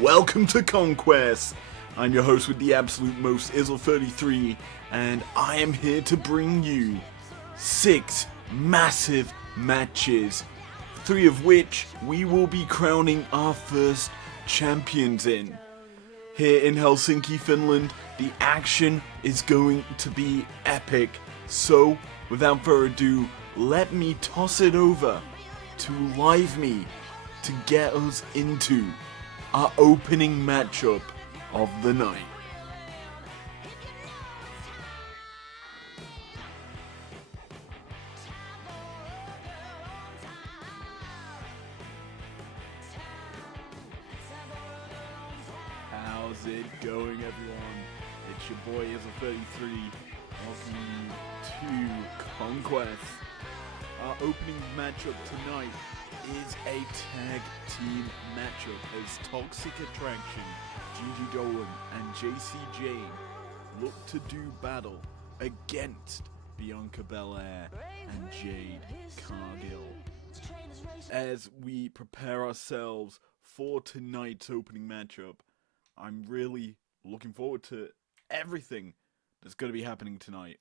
Welcome to Conquest. I'm your host with the absolute most, Izzle33, and I am here to bring you 6 massive matches, 3 of which we will be crowning our first champions in. Here in Helsinki, Finland, the action is going to be epic. So, without further ado, let me toss it over to LiveMe to get us into our opening matchup of the night. How's it going, everyone? It's your boy Izzle33. Welcome to Conquest. Our opening matchup tonight is a tag team matchup as Toxic Attraction, Gigi Dolan and JC Jane look to do battle against Bianca Belair and Jade Cargill. As we prepare ourselves for tonight's opening matchup, I'm really looking forward to everything that's going to be happening tonight.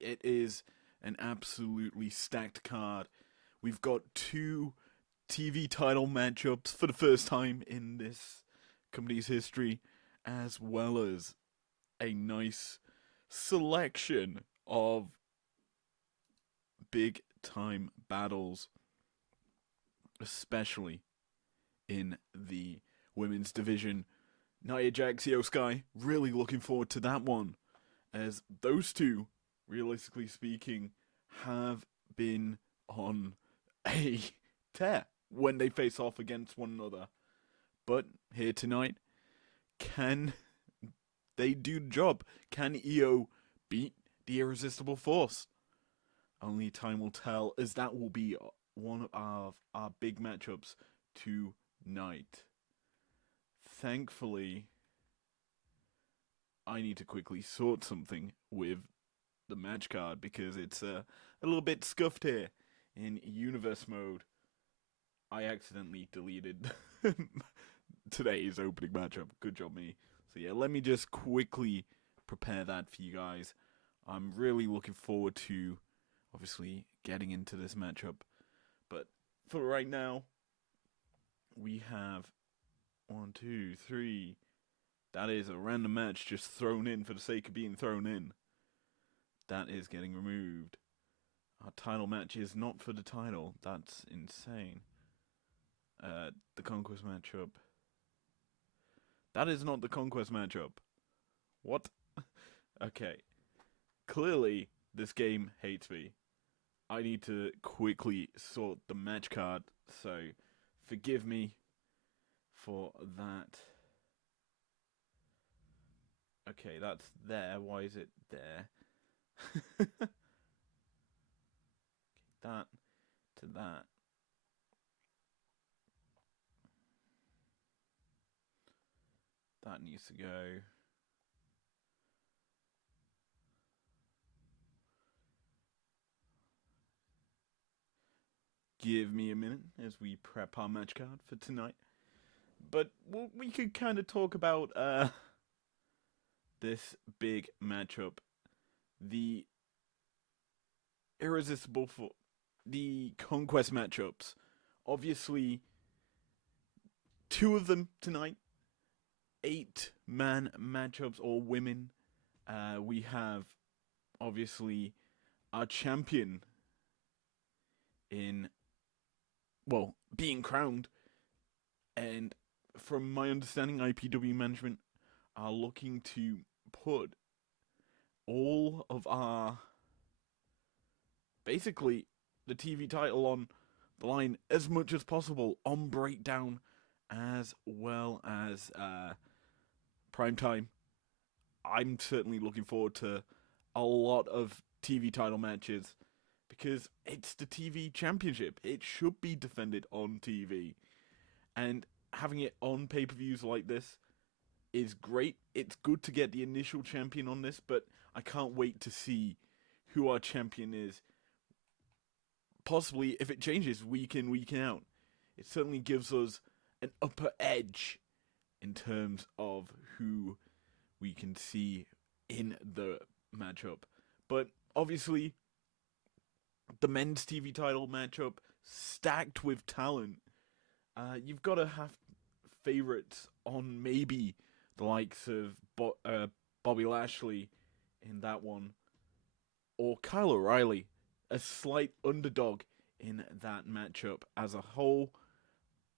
It is an absolutely stacked card. We've got 2 TV title matchups for the first time in this company's history, as well as a nice selection of big time battles, especially in the women's division. Nia Jax, Io Sky, really looking forward to that one, as those two, realistically speaking, have been on a tear when they face off against one another. But here tonight, can they do the job? Can Io beat the Irresistible Force? Only time will tell, as that will be one of our big matchups tonight. Thankfully, I need to quickly sort something with the match card because it's a little bit scuffed here. In universe mode, I accidentally deleted today's opening matchup. Good job, me. So yeah, let me just quickly prepare that for you guys. I'm really looking forward to, obviously, getting into this matchup. But for right now, we have 1, 2, 3. That is a random match just thrown in for the sake of being thrown in. That is getting removed. Our title match is not for the title. That's insane. The Conquest matchup. That is not the Conquest matchup. What? Okay. Clearly, this game hates me. I need to quickly sort the match card, so forgive me for that. Okay, that's there. Why is it there? That to that. That needs to go. Give me a minute as we prep our match card for tonight. But we could kind of talk about this big matchup. The Irresistible for the Conquest matchups. Obviously, 2 of them tonight. 8-man matchups, all women. We have, obviously, our champion being crowned. And from my understanding, IPW management are looking to put all of our, basically, the TV title on the line as much as possible on Breakdown, as well as Primetime. I'm certainly looking forward to a lot of TV title matches because it's the TV championship. It should be defended on TV. And having it on pay-per-views like this is great. It's good to get the initial champion on this, but I can't wait to see who our champion is. Possibly, if it changes week in, week out, it certainly gives us an upper edge in terms of who we can see in the matchup. But obviously, the men's TV title matchup stacked with talent. You've got to have favorites on maybe the likes of Bobby Lashley in that one, or Kyle O'Reilly, a slight underdog in that matchup as a whole.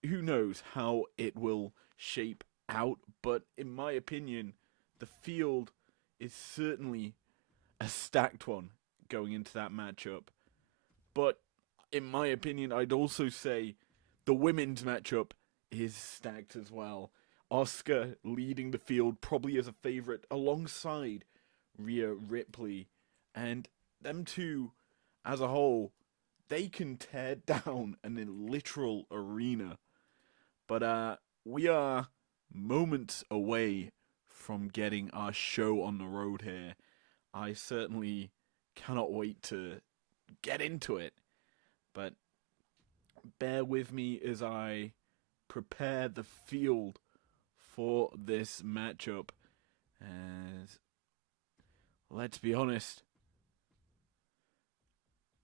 Who knows how it will shape out, but in my opinion, the field is certainly a stacked one going into that matchup. But in my opinion, I'd also say the women's matchup is stacked as well. Asuka leading the field probably as a favorite alongside Rhea Ripley. And them two as a whole, they can tear down an literal arena. But we are moments away from getting our show on the road here. I certainly cannot wait to get into it. But bear with me as I prepare the field for this matchup. As let's be honest,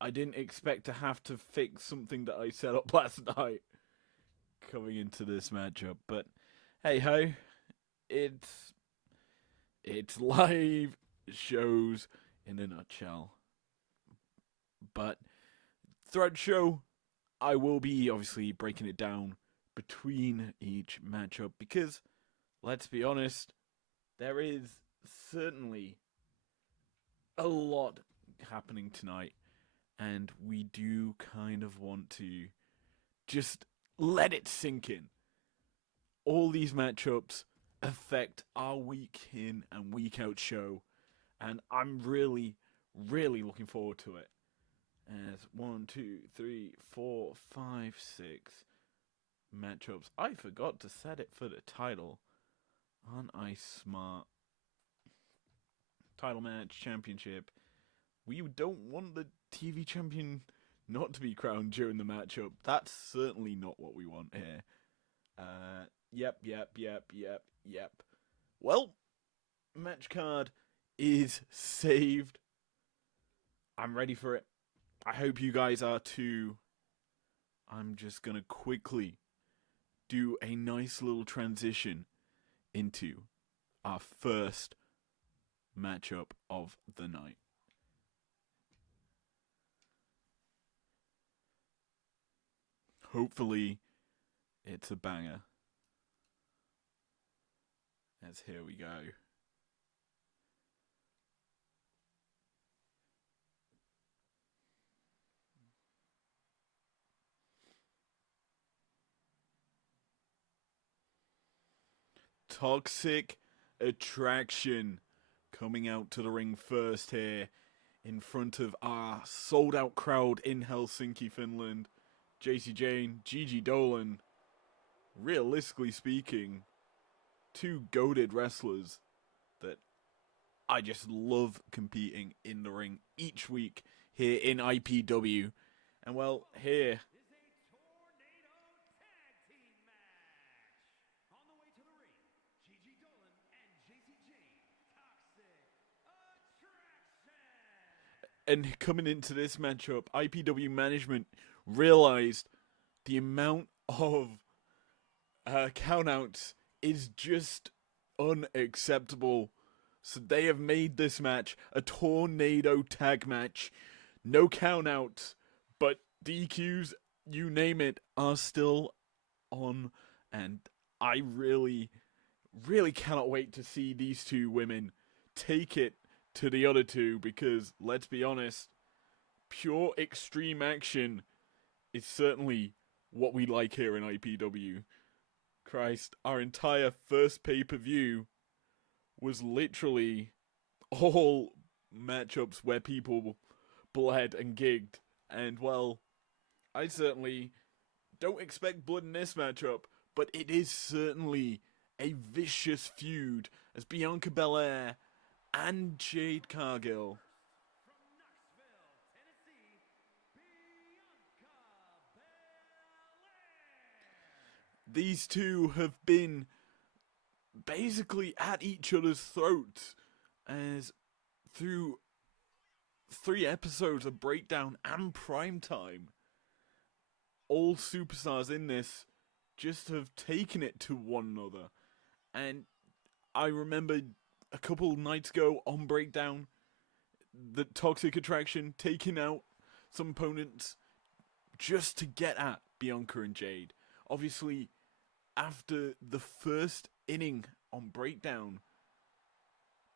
I didn't expect to have to fix something that I set up last night coming into this matchup. But hey ho, it's live shows in a nutshell. But throughout the show, I will be obviously breaking it down between each matchup because, let's be honest, there is certainly a lot happening tonight, and we do kind of want to just let it sink in. All these matchups affect our week in and week out show, and I'm really, really looking forward to it. As 1, 2, 3, 4, 5, 6 matchups. I forgot to set it for the title. Aren't I smart? Title match, championship. We don't want the TV champion not to be crowned during the matchup. That's certainly not what we want here. Yep. Well, match card is saved. I'm ready for it. I hope you guys are too. I'm just gonna quickly do a nice little transition into our first matchup of the night. Hopefully, it's a banger. As here we go. Toxic Attraction coming out to the ring first here in front of our sold out crowd in Helsinki, Finland. JC Jane, Gigi Dolan. Realistically speaking, two goated wrestlers that I just love competing in the ring each week here in IPW. And well, here and coming into this matchup, IPW management realized the amount of countouts is just unacceptable. So they have made this match a tornado tag match. No countouts, but DQs, you name it, are still on. And I really, really cannot wait to see these two women take it to the other two because, let's be honest, pure extreme action is certainly what we like here in IPW. Christ, our entire first pay-per-view was literally all matchups where people bled and gigged. And, well, I certainly don't expect blood in this matchup, but it is certainly a vicious feud as Bianca Belair and Jade Cargill these two have been basically at each other's throats as through 3 episodes of Breakdown and Primetime, all superstars in this just have taken it to one another. And I remember a couple nights ago on Breakdown, the Toxic Attraction taking out some opponents just to get at Bianca and Jade. Obviously, after the first inning on Breakdown,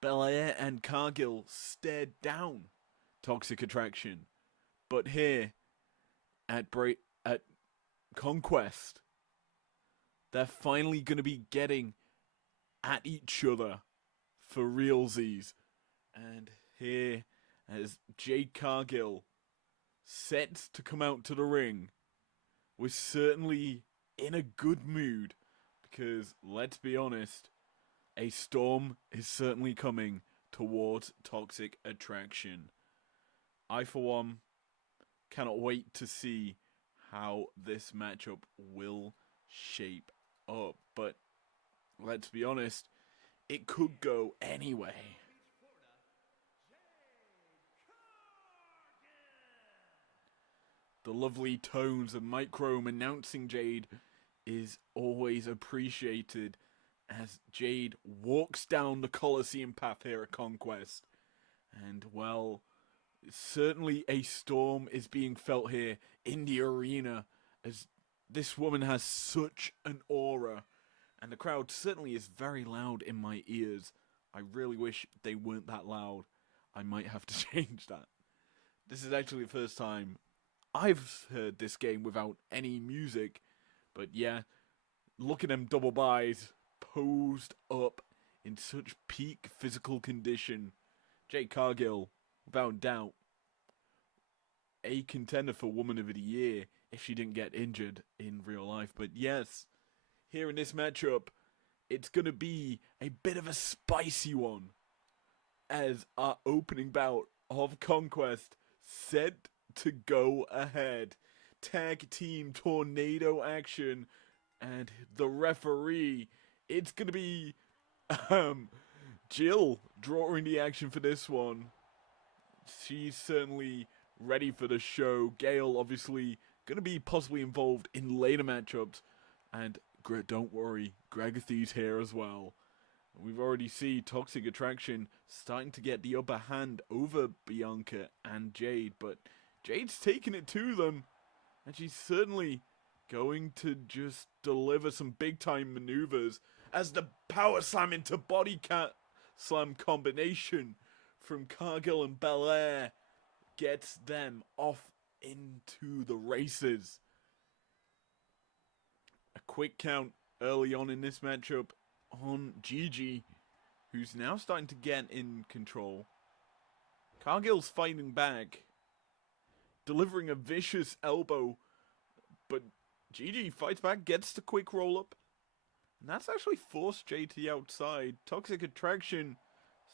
Belair and Cargill stared down Toxic Attraction. But here, at Conquest, they're finally going to be getting at each other for realsies. And here, as Jade Cargill set to come out to the ring, was certainly in a good mood, because let's be honest, a storm is certainly coming towards Toxic Attraction. I, for one, cannot wait to see how this matchup will shape up. But let's be honest, it could go anyway. The lovely tones of Mike Rome announcing Jade is always appreciated as Jade walks down the Coliseum path here at Conquest. And, well, certainly a storm is being felt here in the arena, as this woman has such an aura, and the crowd certainly is very loud in my ears. I really wish they weren't that loud. I might have to change that. This is actually the first time I've heard this game without any music, but yeah, look at them double buys posed up in such peak physical condition. Jade Cargill, without doubt, a contender for Woman of the Year if she didn't get injured in real life. But yes, here in this matchup, it's going to be a bit of a spicy one, as our opening bout of Conquest set to go ahead. Tag team tornado action, and the referee, it's going to be Jill drawing the action for this one. She's certainly ready for the show. Gail obviously going to be possibly involved in later matchups, and don't worry, Gregathy's here as well. We've already seen Toxic Attraction starting to get the upper hand over Bianca and Jade, but Jade's taking it to them, and she's certainly going to just deliver some big time maneuvers as the power slam into body slam combination from Cargill and Belair gets them off into the races. A quick count early on in this matchup on Gigi, who's now starting to get in control. Cargill's fighting back, delivering a vicious elbow, but Gigi fights back, gets the quick roll up, and that's actually forced Jade to the outside. Toxic Attraction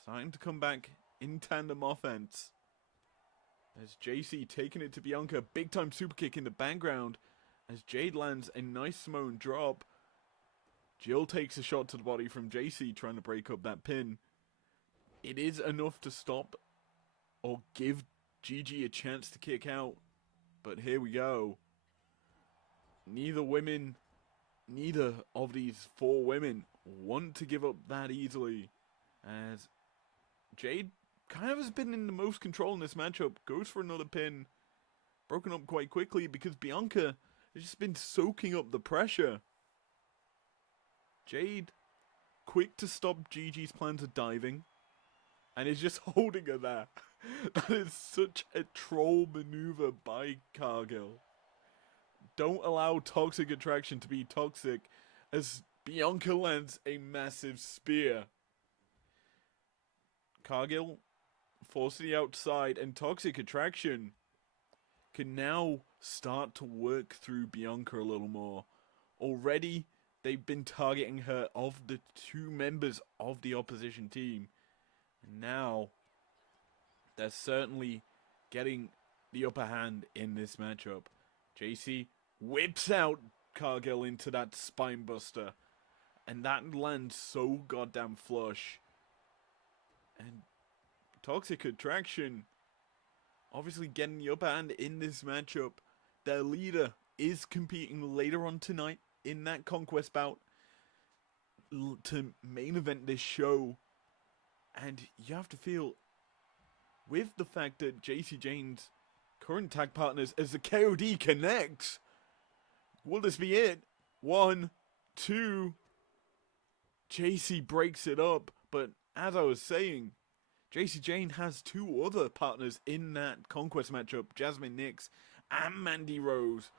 starting to come back in tandem offense, as JC taking it to Bianca, big time super kick in the background as Jade lands a nice Samoan drop. Jill takes a shot to the body from JC, trying to break up that pin. It is enough to stop or give Gigi a chance to kick out, but here we go. Neither of these four women want to give up that easily, as Jade kind of has been in the most control in this matchup. Goes for another pin, broken up quite quickly because Bianca has just been soaking up the pressure. Jade, quick to stop Gigi's plans of diving, and is just holding her there. That is such a troll maneuver by Cargill. Don't allow Toxic Attraction to be toxic, as Bianca lands a massive spear. Cargill forced to the outside, and Toxic Attraction can now start to work through Bianca a little more. Already, they've been targeting her of the two members of the opposition team. And now, they're certainly getting the upper hand in this matchup. JC whips out Cargill into that spine buster And that lands so goddamn flush. And Toxic Attraction obviously getting the upper hand in this matchup. Their leader is competing later on tonight in that Conquest bout to main event this show. And you have to feel, with the fact that JC Jane's current tag partners as the KOD connects, will this be it? 1, 2. JC breaks it up, but as I was saying, JC Jane has 2 other partners in that Conquest matchup, Jasmine Nix and Mandy Rose.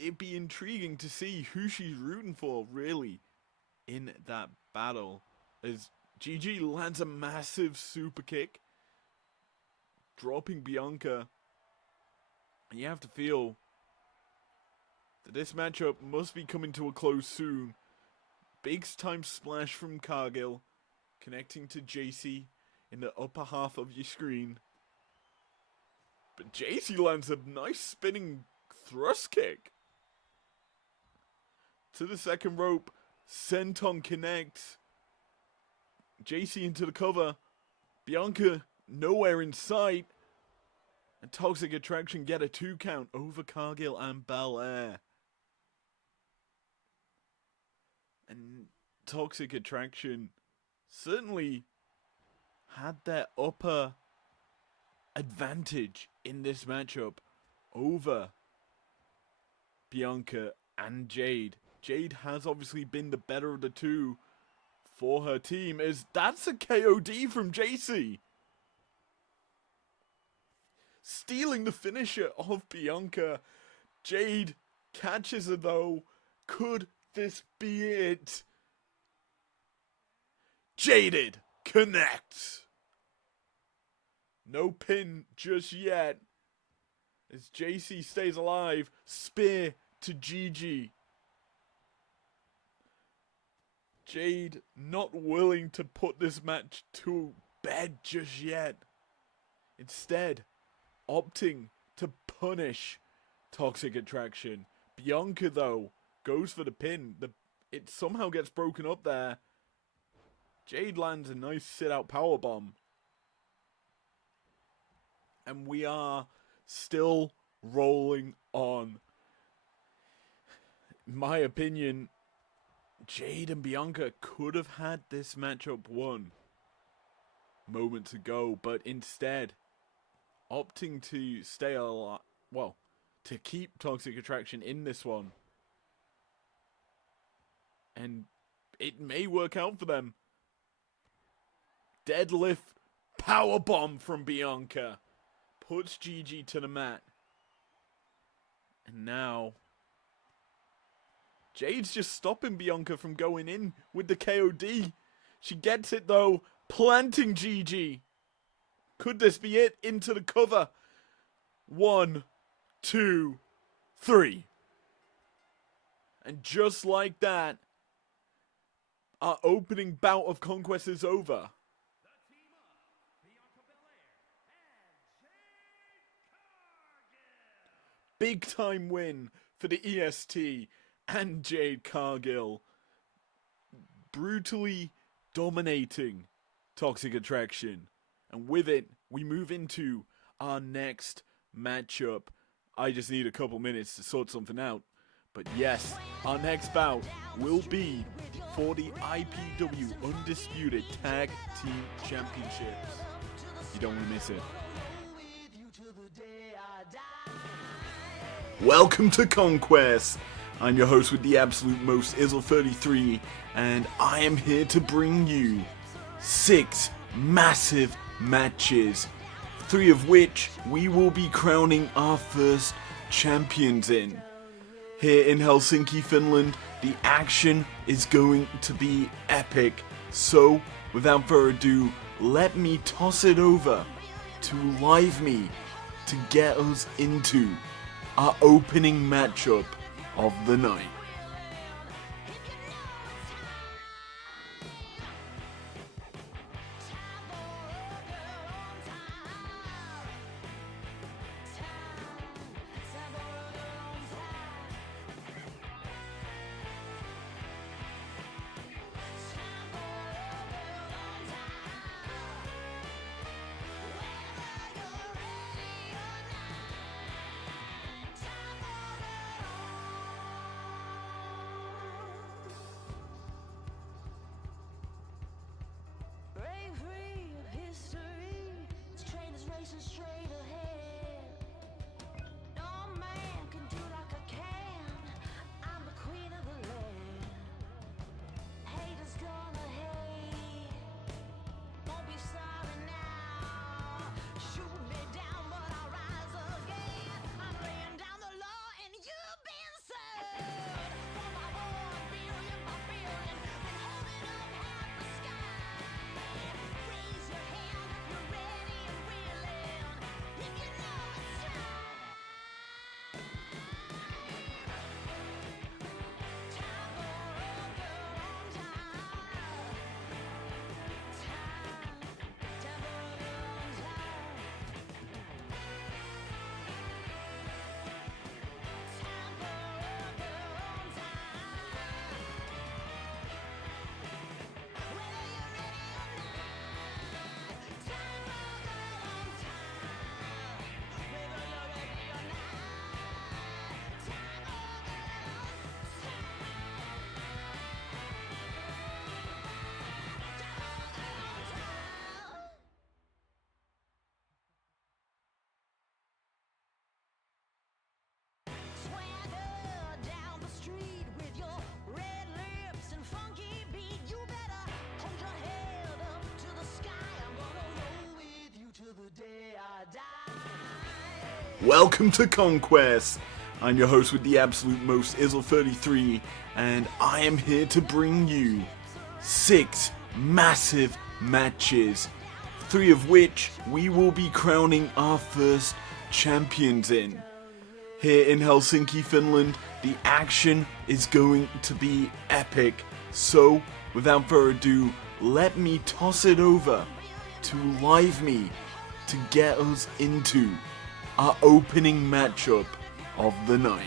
It'd be intriguing to see who she's rooting for, really, in that battle. As Gigi lands a massive super kick, dropping Bianca. And you have to feel that this matchup must be coming to a close soon. Big time splash from Cargill, connecting to JC in the upper half of your screen. But JC lands a nice spinning thrust kick. To the second rope, Senton connects. JC into the cover. Bianca nowhere in sight. And Toxic Attraction get a 2 count over Cargill and Belair. And Toxic Attraction certainly had their upper advantage in this matchup over Bianca and Jade. Jade has obviously been the better of the 2 for her team, as that's a KOD from JC. Stealing the finisher of Bianca. Jade catches her though. Could this be it? Jaded connects. No pin just yet. As JC stays alive. Spear to Gigi. Jade not willing to put this match to bed just yet. Instead, opting to punish Toxic Attraction. Bianca, though, goes for the pin. It somehow gets broken up there. Jade lands a nice sit-out powerbomb. And we are still rolling on. In my opinion, Jade and Bianca could have had this matchup won moments ago, but instead, opting to stay alive, well, to keep Toxic Attraction in this one. And it may work out for them. Deadlift powerbomb from Bianca puts Gigi to the mat. And now Jade's just stopping Bianca from going in with the KOD. She gets it though, planting Gigi. Could this be it? Into the cover. 1, 2, 3. And just like that, our opening bout of Conquest is over. Big time win for the EST and Jade Cargill. Brutally dominating Toxic Attraction. And with it, we move into our next matchup. I just need a couple minutes to sort something out. But yes, our next bout will be for the IPW Undisputed Tag Team Championships. You don't want to miss it. Welcome to Conquest. I'm your host with the absolute most, Izzle33, and I am here to bring you 6 massive matches, 3 of which we will be crowning our first champions in. Here in Helsinki, Finland, the action is going to be epic. So, without further ado, let me toss it over to Live Me to get us into our opening matchup of the night. racing straight ahead. No man can do like I can. I'm the queen of the land. Haters gonna hate. Won't be sorry now. Shoot me down, but I'll rise again. I'm laying down the law and you've been served. For my 1 billion, my billion, been holding up half the sky. Raise your hand if you're ready and willing. If you know it's time. Time for a girl on time. Time for a girl on time. Time for a girl on time. Whether you're ready or not. Time for a girl on time. Whether you're ready or not. Time for a girl on time. Swagger down the street with your red lips and funky beat. You better hold your head up to the sky. I'm gonna roll with you till the day I die. Welcome to Conquest. I'm your host with the absolute most, Izzle33, and I am here to bring you 6 massive matches, 3 of which we will be crowning our first champions in. Here in Helsinki, Finland, the action is going to be epic. So, without further ado, let me toss it over to Live Me to get us into our opening matchup of the night.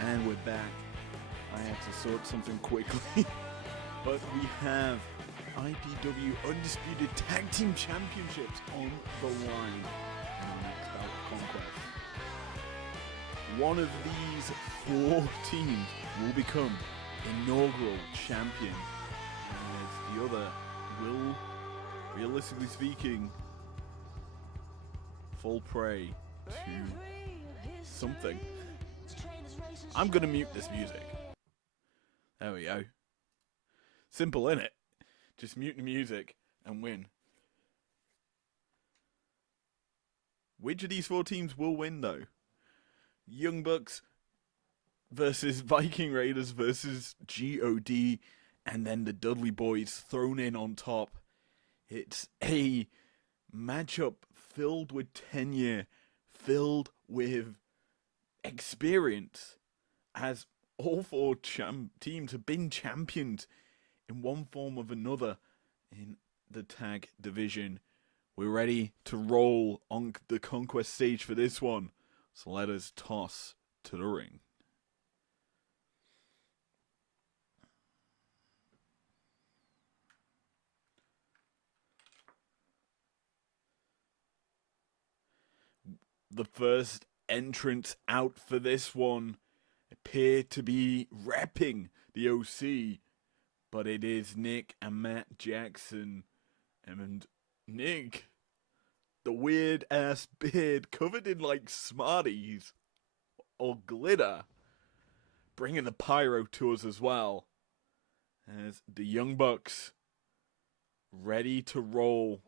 And we're back. I had to sort something quickly. But we have IPW Undisputed Tag Team Championships on the line in our next bout of Conquest. One of these 4 teams will become inaugural champion, as the other will, realistically speaking, fall prey to something. I'm gonna mute this music. There we go. Simple, innit? Just mute the music and win. Which of these 4 teams will win, though? Young Bucks versus Viking Raiders versus GOD, and then the Dudley Boys thrown in on top. It's a matchup filled with tenure, filled with experience, as all 4 teams have been champions in one form or another in the tag division. We're ready to roll on the Conquest stage for this one, so let us toss to the ring. The first entrant out for this one appear to be repping the OC, but it is Nick and Matt Jackson. And Nick, the weird ass beard covered in like Smarties or glitter, bringing the pyro to us as well, as the Young Bucks ready to roll.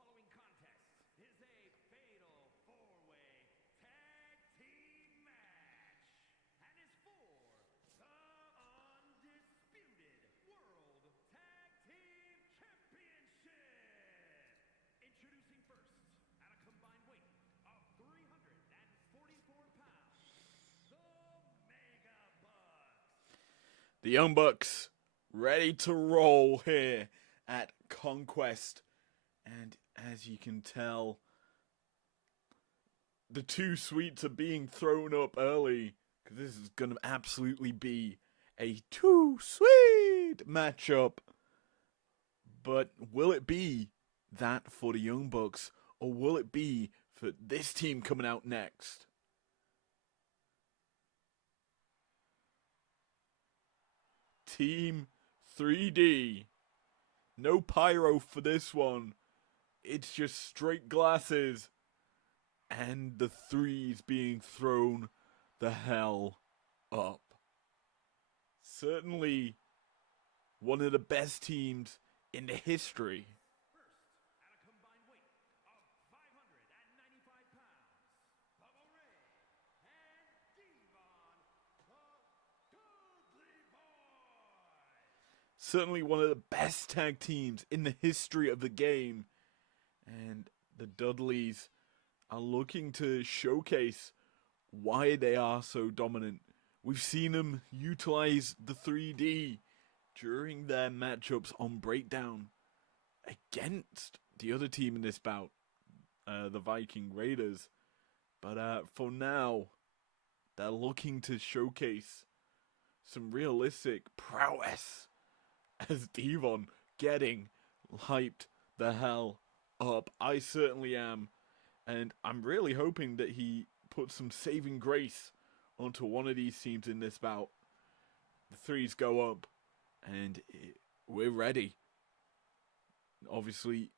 The Young Bucks ready to roll here at Conquest. And as you can tell, the 2 sweets are being thrown up early, because this is going to absolutely be a 2 sweet matchup. But will it be that for the Young Bucks, or will it be for this team coming out next? Team 3D. No pyro for this one. It's just straight glasses. And the threes being thrown the hell up. Certainly one of the best teams in the history. Certainly one of the best tag teams in the history of the game. And the Dudleys are looking to showcase why they are so dominant. We've seen them utilize the 3D during their matchups on Breakdown against the other team in this bout, the Viking Raiders. But for now, they're looking to showcase some realistic prowess as Devon getting hyped the hell up. I certainly am. And I'm really hoping that he puts some saving grace onto one of these teams in this bout. The threes go up, and we're ready. Obviously,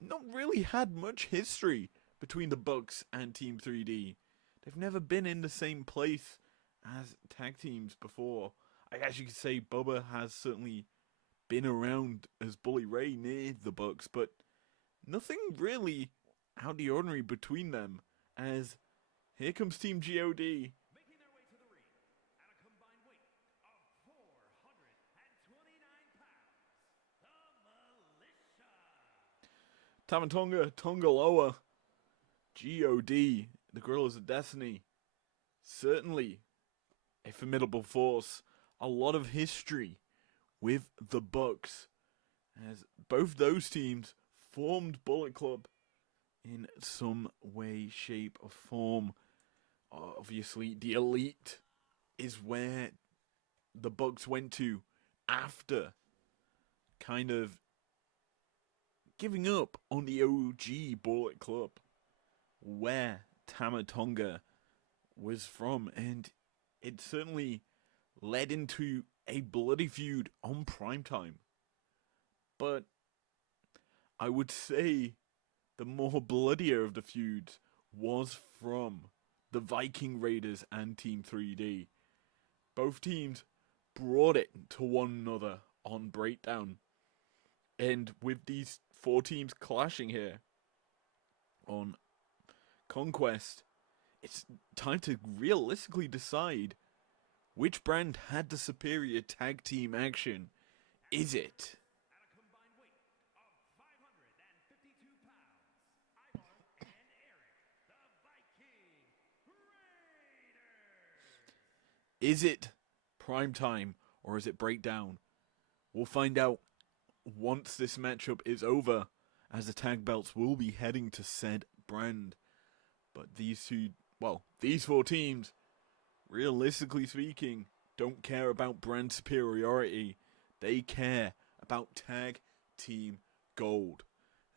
not really had much history between the Bucks and Team 3D. They've never been in the same place as tag teams before. I guess you could say Bubba has certainly been around as Bully Ray near the Bucks, but nothing really out of the ordinary between them, as here comes Team GOD. Making their way to the ring at a combined weight of 429 pounds, the Militia. Tamatonga Tongaloa, GOD, the Gorillas of Destiny. Certainly a formidable force. A lot of history with the Bucks, as both those teams formed Bullet Club in some way, shape, or form. Obviously, the Elite is where the Bucks went to after kind of giving up on the OG Bullet Club, where Tamatonga was from, and it certainly led into a bloody feud on Primetime. But I would say the more bloodier of the feuds was from the Viking Raiders and Team 3D. Both teams brought it to one another on Breakdown. And with these four teams clashing here on Conquest, it's time to realistically decide which brand had the superior tag team action. Is it? At a combined weight of 552 pounds, Ivar and Eric, the Viking Raiders. Is it Primetime or is it Breakdown? We'll find out once this matchup is over, as the tag belts will be heading to said brand. But these four teams, realistically speaking, don't care about brand superiority. They care about tag team gold.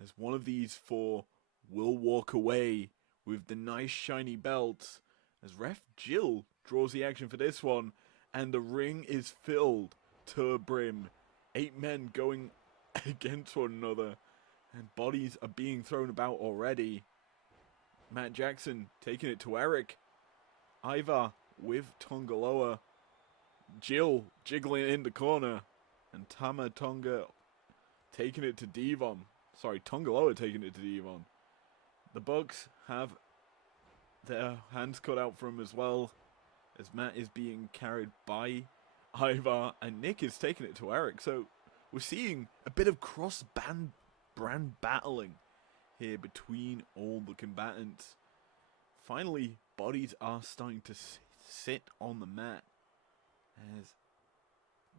As one of these four will walk away with the nice shiny belts, as Ref Jill draws the action for this one, and the ring is filled to the brim. 8 men going against one another, and bodies are being thrown about already. Matt Jackson taking it to Eric. Ivar with Tongaloa. Jill jiggling in the corner. And Tamatonga taking it to Devon. Sorry, Tongaloa taking it to Devon. The Bucks have their hands cut out for him as well, as Matt is being carried by Ivar, and Nick is taking it to Eric. So we're seeing a bit of brand battling here between all the combatants. Finally, bodies are starting to sit on the mat, as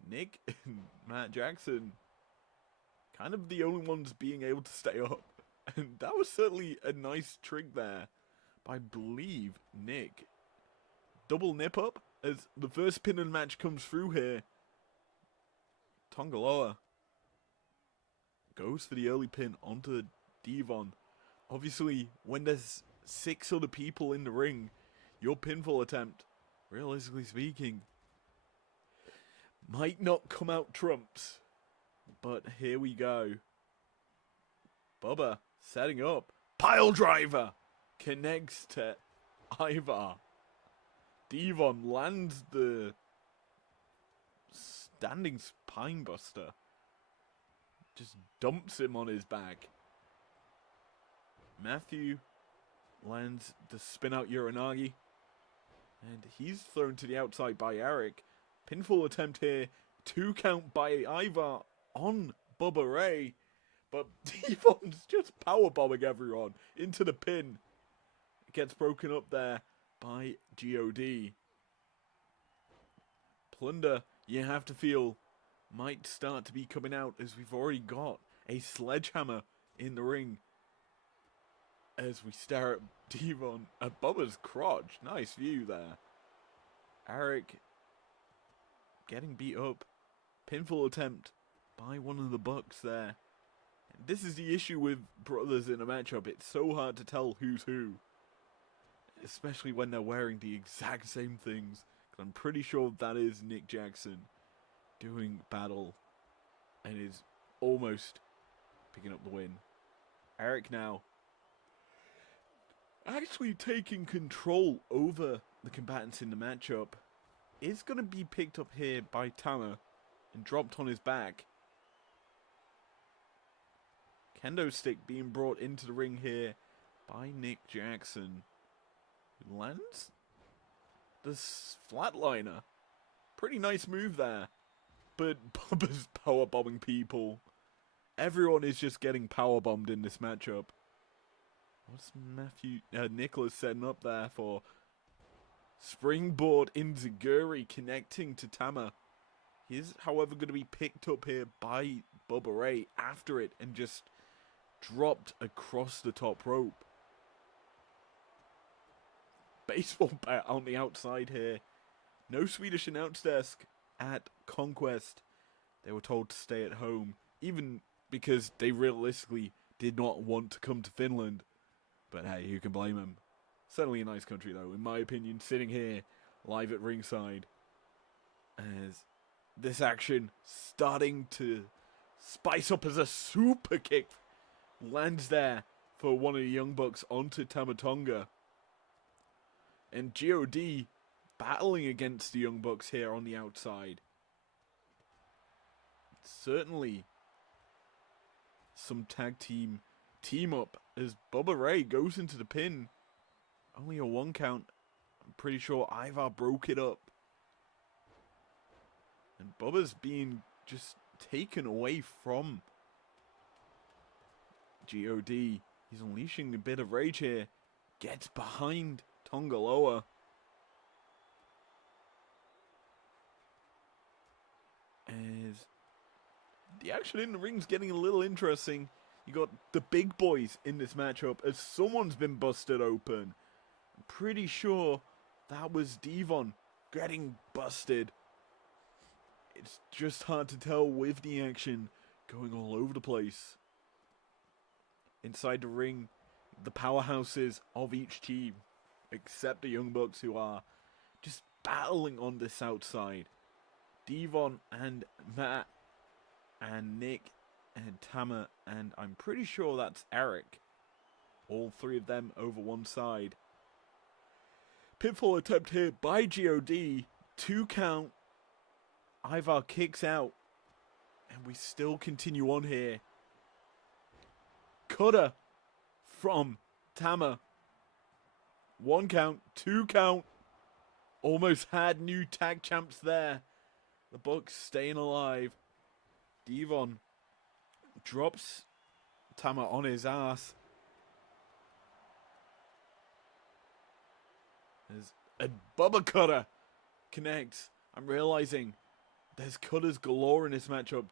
Nick and Matt Jackson kind of the only ones being able to stay up. And that was certainly a nice trick there by, I believe, Nick. Double nip up as the first pin in the match comes through here. Tongaloa goes for the early pin onto Devon. Obviously, when there's 6 other people in the ring, your pinfall attempt, realistically speaking, might not come out trumps. But here we go. Bubba setting up. Pile driver connects to Ivar. Devon lands the standing spine buster. Just dumps him on his back. Matthew lands the spin out Uranagi. And he's thrown to the outside by Eric. Pinfall attempt here. 2 count by Ivar on Bubba Ray. But Devon's just powerbombing everyone into the pin. It gets broken up there by God. Plunder, you have to feel, might start to be coming out as we've already got a sledgehammer in the ring. As we stare at Devon at Bubba's crotch. Nice view there. Eric getting beat up. Pinfall attempt by one of the Bucks there. And this is the issue with brothers in a matchup. It's so hard to tell who's who. Especially when they're wearing the exact same things. I'm pretty sure that is Nick Jackson doing battle and is almost picking up the win. Eric now actually taking control over the combatants in the matchup. Is going to be picked up here by Tama and dropped on his back. Kendo stick being brought into the ring here by Nick Jackson. Who lands the flatliner. Pretty nice move there. But Bubba's powerbombing people. Everyone is just getting powerbombed in this matchup. What's Nicholas setting up there for? Springboard Inzaguri connecting to Tama. He is, however, going to be picked up here by Bubba Ray after it and just dropped across the top rope. Baseball bat on the outside here. No Swedish announce desk at Conquest. They were told to stay at home, even because they realistically did not want to come to Finland. But hey, who can blame them? Certainly a nice country though, in my opinion, sitting here live at ringside. As this action starting to spice up as a super kick lands there for one of the Young Bucks onto Tamatonga. And God battling against the Young Bucks here on the outside. Certainly some tag team up as Bubba Ray goes into the pin. Only a 1 count. I'm pretty sure Ivar broke it up. And Bubba's being just taken away from God. He's unleashing a bit of rage here. Gets behind Tongaloa. As the action in the ring's getting a little interesting. You got the big boys in this matchup as someone's been busted open. I'm pretty sure that was Devon getting busted. It's just hard to tell with the action going all over the place. Inside the ring, the powerhouses of each team, except the Young Bucks, who are just battling on this outside. Devon and Matt and Nick and Tama, and I'm pretty sure that's Eric. All 3 of them over one side. Pinfall attempt here by God. 2 count. Ivar kicks out. And we still continue on here. Cutter from Tama. 1 count. 2 count. Almost had new tag champs there. The Bucks staying alive. Devon drops Tama on his ass. There's a Bubba Cutter connects. I'm realizing there's cutters galore in this matchup.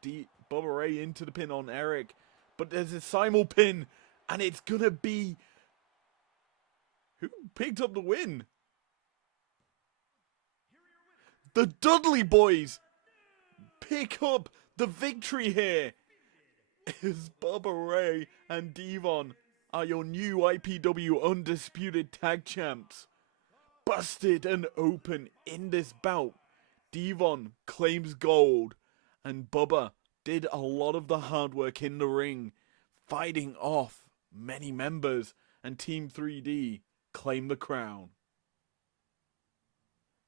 Bubba Ray into the pin on Eric. But there's a simul pin. And it's going to be... Who picked up the win? The Dudley Boys pick up the victory here. As Bubba Ray and Devon are your new IPW Undisputed Tag Champs. Busted and open in this bout. Devon claims gold, and Bubba did a lot of the hard work in the ring, fighting off many members, and Team 3D claim the crown.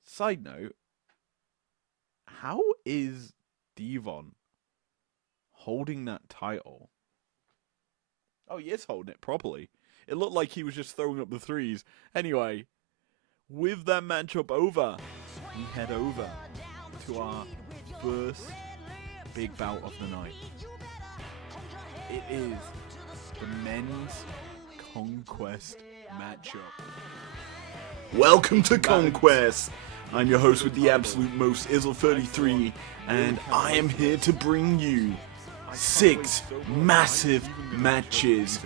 Side note, how is Devon holding that title? Oh, he is holding it properly. It looked like he was just throwing up the threes. Anyway, with that matchup over, we head over to our first big bout of the night. It is the men's Conquest matchup. Welcome to Conquest! I'm your host with the absolute most, Izzle33, and I am here to bring you 6 massive matches,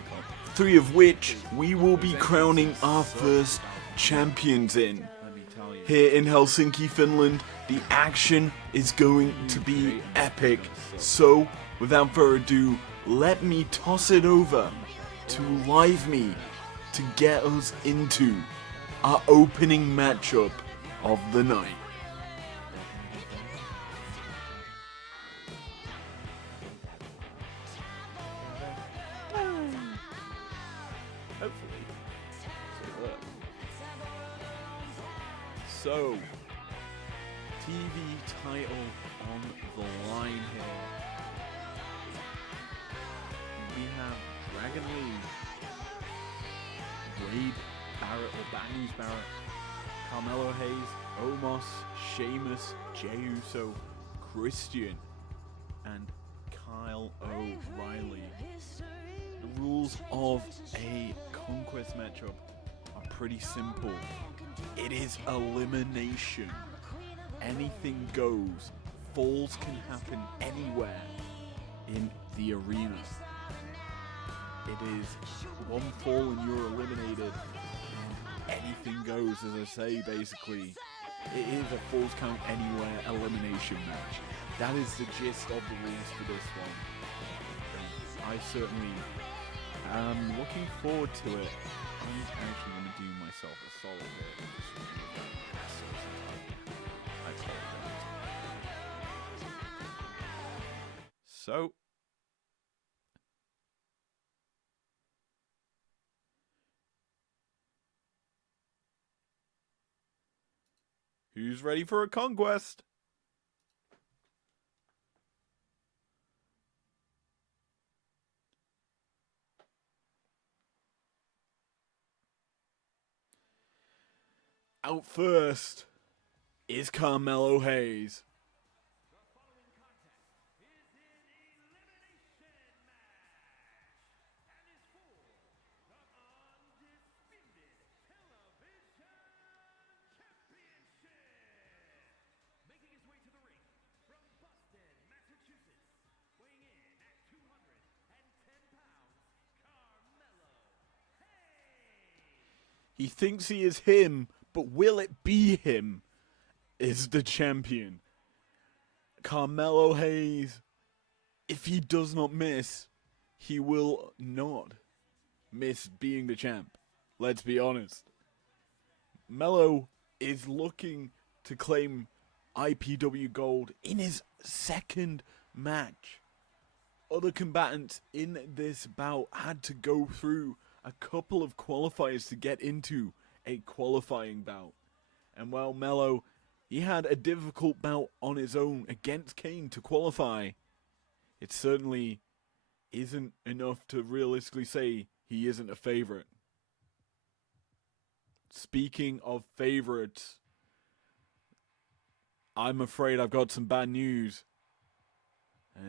3 of which we will be crowning our first champions in. Here in Helsinki, Finland, the action is going to be epic. So, without further ado, let me toss it over to Live Me to get us into our opening matchup of the night. Hopefully. So, TV title on the line here. We have Dragon Lee, Wade Barrett or Bad News Barrett, Carmelo Hayes, Omos, Sheamus, Jey Uso, Christian, and Kyle O'Reilly. The rules of a Conquest matchup are pretty simple. It is elimination. Anything goes. Falls can happen anywhere in the arena. It is one fall and you're eliminated. And anything goes, as I say, basically. It is a falls count anywhere elimination match. That is the gist of the rules for this one. And I certainly am looking forward to it. I'm actually going to do myself a solid here and just remove that hassle. I apologize. So, who's ready for a conquest? Out first is Carmelo Hayes. The following contest is an elimination match and is for the undisputed television championship. Making his way to the ring from Boston, Massachusetts, weighing in at 210 pounds, Carmelo Hayes. He thinks he is him, but will it be him? Is the champion. Carmelo Hayes, if he does not miss, he will not miss being the champ. Let's be honest. Melo is looking to claim IPW gold in his second match. Other combatants in this bout had to go through a couple of qualifiers to get into a qualifying bout. And while Melo, he had a difficult bout on his own against Kane to qualify, it certainly isn't enough to realistically say he isn't a favorite. Speaking of favorites, I'm afraid I've got some bad news.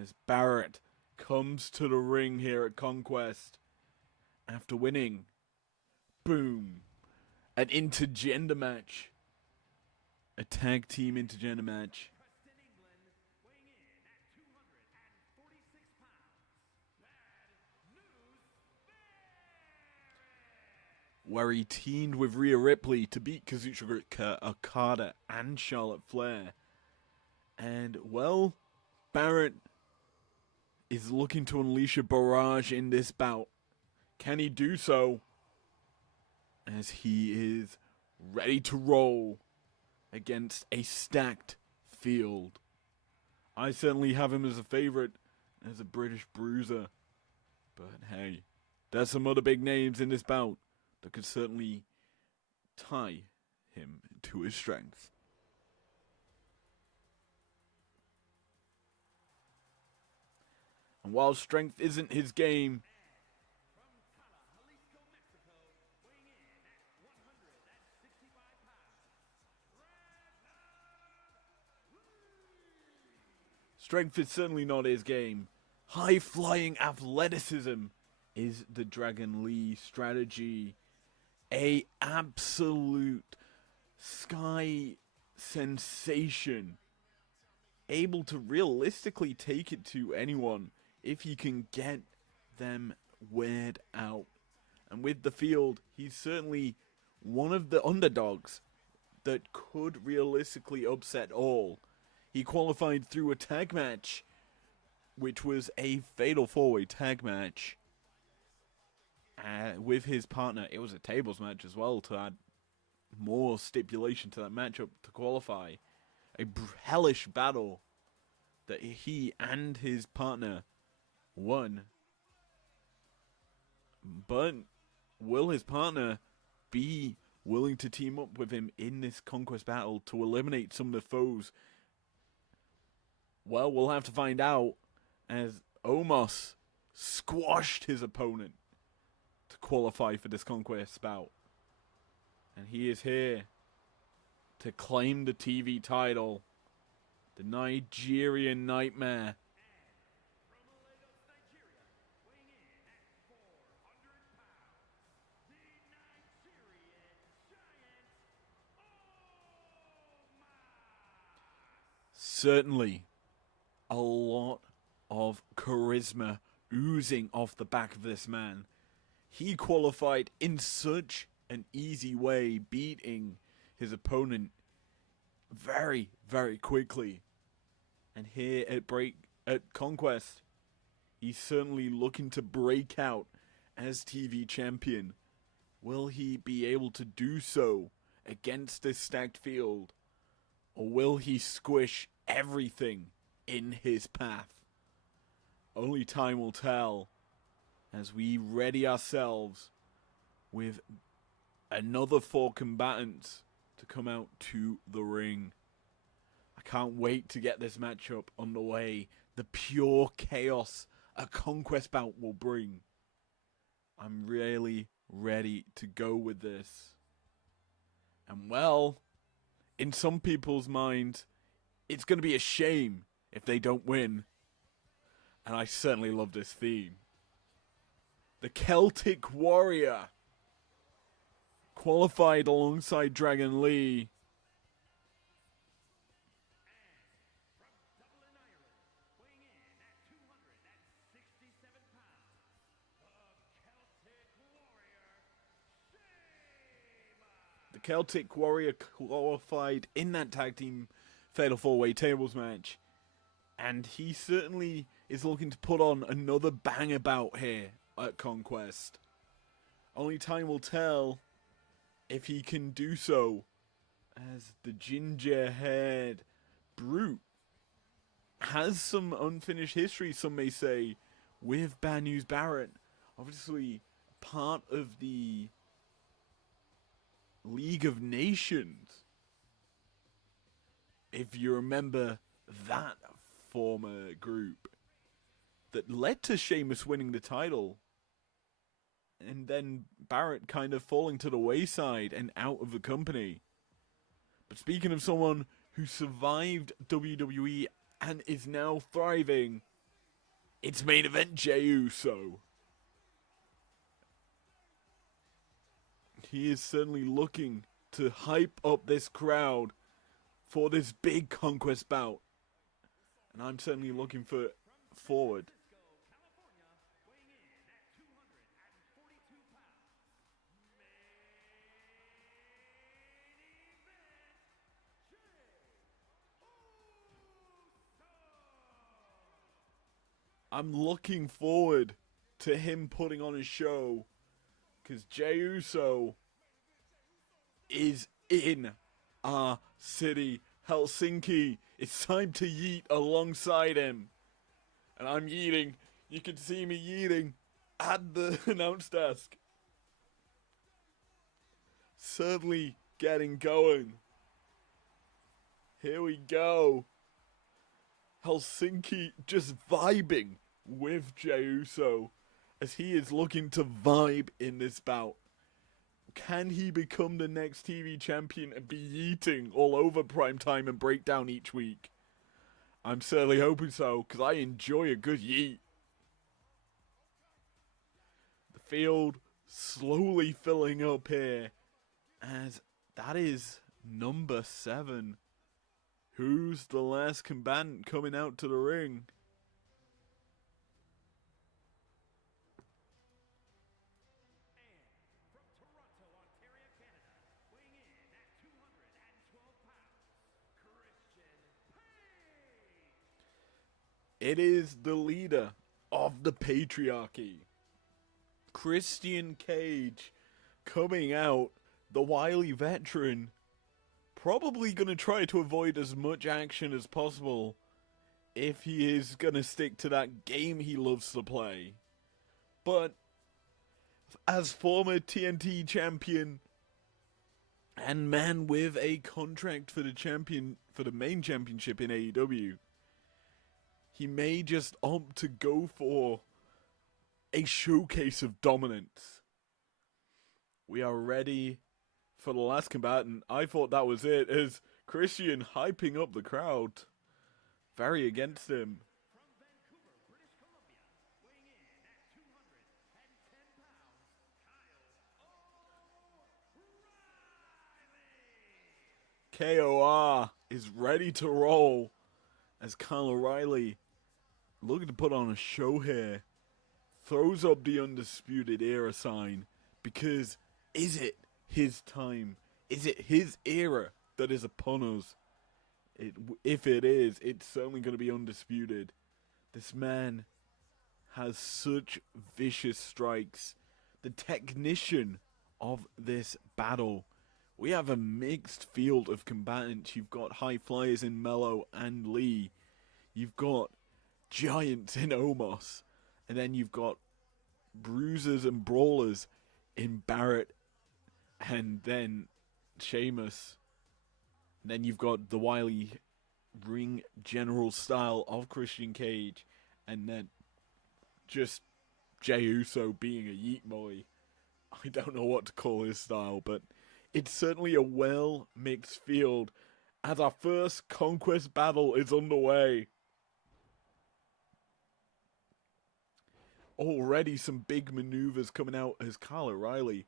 As Barrett comes to the ring here at Conquest after winning, boom, an intergender match. A tag team intergender match. Preston, England, weighing in at 246 pounds, Bad News Barrett. Where he teamed with Rhea Ripley to beat Kazuchika Okada and Charlotte Flair. And, well, Barrett is looking to unleash a barrage in this bout. Can he do so? As he is ready to roll against a stacked field. I certainly have him as a favorite, as a British bruiser. But hey, there's some other big names in this bout that could certainly tie him to his strength. And while strength isn't his game, strength is certainly not his game. High-flying athleticism is the Dragon Lee strategy. A absolute sky sensation. Able to realistically take it to anyone if he can get them weared out. And with the field, he's certainly one of the underdogs that could realistically upset all. He qualified through a tag match, which was a fatal four-way tag match with his partner. It was a tables match as well to add more stipulation to that matchup to qualify. A hellish battle that he and his partner won. But will his partner be willing to team up with him in this Conquest battle to eliminate some of the foes? Well, we'll have to find out, as Omos squashed his opponent to qualify for this Conquest bout. And he is here to claim the TV title. The Nigerian Nightmare. Certainly a lot of charisma oozing off the back of this man. He qualified in such an easy way, beating his opponent very, very quickly. And here at Conquest, he's certainly looking to break out as TV champion. Will he be able to do so against this stacked field? Or will he squish everything in his path? Only time will tell as we ready ourselves with another 4 combatants to come out to the ring. I can't wait to get this matchup underway. The pure chaos a Conquest bout will bring. I'm really ready to go with this. And well, in some people's minds, it's going to be a shame if they don't win. And I certainly love this theme. The Celtic Warrior qualified alongside Dragon Lee. The Celtic Warrior qualified in that tag team fatal 4-way tables match. And he certainly is looking to put on another banger bout here at Conquest. Only time will tell if he can do so, as the ginger-haired brute has some unfinished history, some may say, with Bad News Barrett. Obviously, part of the League of Nations. If you remember that former group that led to Sheamus winning the title, and then Barrett kind of falling to the wayside and out of the company. But speaking of someone who survived WWE and is now thriving, it's main event Jey Uso. He is certainly looking to hype up this crowd for this big Conquest bout. And I'm certainly looking forward. I'm looking forward to him putting on a show, because Jey Uso is in our city. Helsinki It's time to yeet alongside him. And I'm yeeting. You can see me yeeting at the announce desk. Certainly getting going. Here we go. Helsinki just vibing with Jey Uso as he is looking to vibe in this bout. Can he become the next TV champion and be yeeting all over primetime and breakdown each week? I'm certainly hoping so, because I enjoy a good yeet. The field slowly filling up here, as that is number 7. Who's the last combatant coming out to the ring? From Toronto, Ontario, Canada, weighing in at 212 pounds, Christian Page. It is the leader of the patriarchy, Christian Cage, coming out, the wily veteran, probably going to try to avoid as much action as possible if he is going to stick to that game he loves to play. But as former TNT champion and man with a contract for the main championship in AEW, he may just opt to go for a showcase of dominance. We are ready for the last combatant. I thought that was it, as Christian hyping up the crowd. Very against him. From Vancouver, British Columbia, weighing in at 210 pounds, Kyle O'Reilly. KOR is ready to roll as Kyle O'Reilly, looking to put on a show here, throws up the Undisputed Era sign, because is it his time? Is it his era that is upon us? If it is, it's certainly going to be undisputed. This man has such vicious strikes. The technician of this battle. We have a mixed field of combatants. You've got high flyers in Mello and Lee. You've got giants in Omos. And then you've got bruisers and brawlers in Barrett and then Sheamus. And then you've got the wily ring general style of Christian Cage, and then just Jey Uso being a yeet boy. I don't know what to call his style, but it's certainly a well mixed field as our first Conquest battle is underway. Already some big maneuvers coming out as Kyle O'Reilly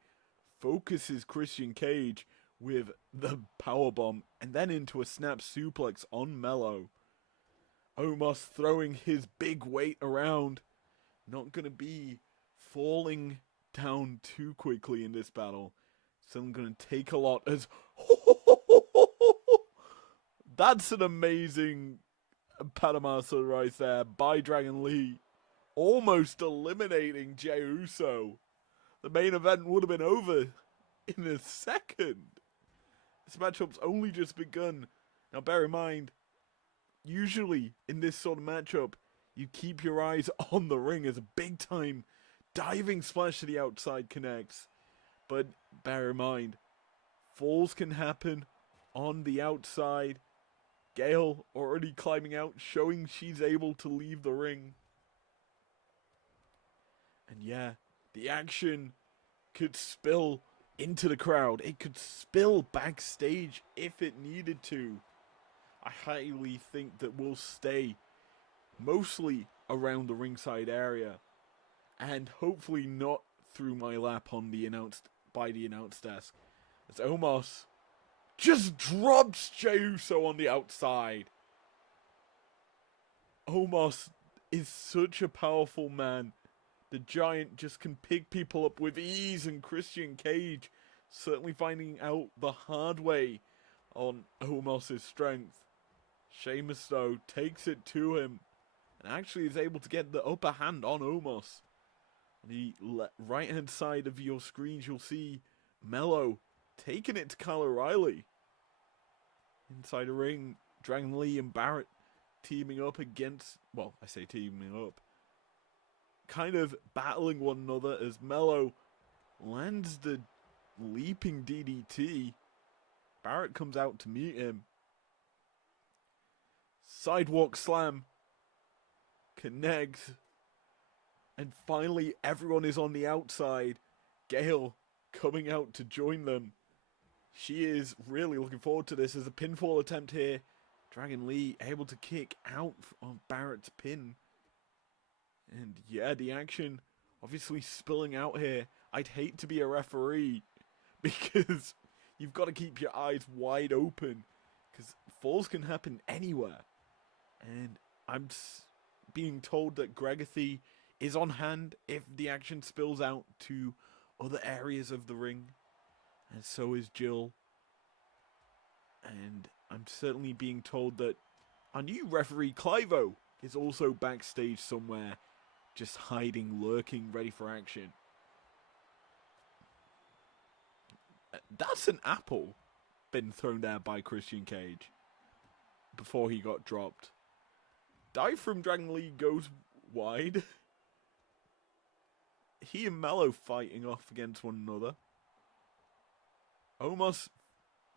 focuses Christian Cage with the powerbomb and then into a snap suplex on Mello. Omos throwing his big weight around. Not going to be falling down too quickly in this battle. Still going to take a lot as... That's an amazing Panama Sunrise there by Dragon Lee. Almost eliminating Jey Uso. The main event would have been over in a second. This matchup's only just begun. Now bear in mind, usually in this sort of matchup, you keep your eyes on the ring as a big time diving splash to the outside connects. But bear in mind, falls can happen on the outside. Gail already climbing out, showing she's able to leave the ring. And yeah, the action could spill into the crowd. It could spill backstage if it needed to. I highly think that we'll stay mostly around the ringside area, and hopefully not through my lap on the announce desk. As Omos just drops Jey Uso on the outside. Omos is such a powerful man. The Giant just can pick people up with ease, and Christian Cage certainly finding out the hard way on Omos' strength. Sheamus, though, takes it to him and actually is able to get the upper hand on Omos. On the right-hand side of your screens, you'll see Mello taking it to Kyle O'Reilly. Inside the ring, Dragon Lee and Barrett teaming up against, well, I say teaming up, kind of battling one another as Mello lands the leaping DDT. Barrett comes out to meet him. Sidewalk slam. Connects. And finally, everyone is on the outside. Gail coming out to join them. She is really looking forward to this as a pinfall attempt here. Dragon Lee able to kick out of Barrett's pin. And yeah, the action obviously spilling out here. I'd hate to be a referee because you've got to keep your eyes wide open because falls can happen anywhere. And I'm being told that Gregathy is on hand if the action spills out to other areas of the ring. And so is Jill. And I'm certainly being told that our new referee, Clivo, is also backstage somewhere, just hiding, lurking, ready for action. That's an apple been thrown there by Christian Cage before he got dropped. Dive from Dragon Lee goes wide. He and Mello fighting off against one another. Omos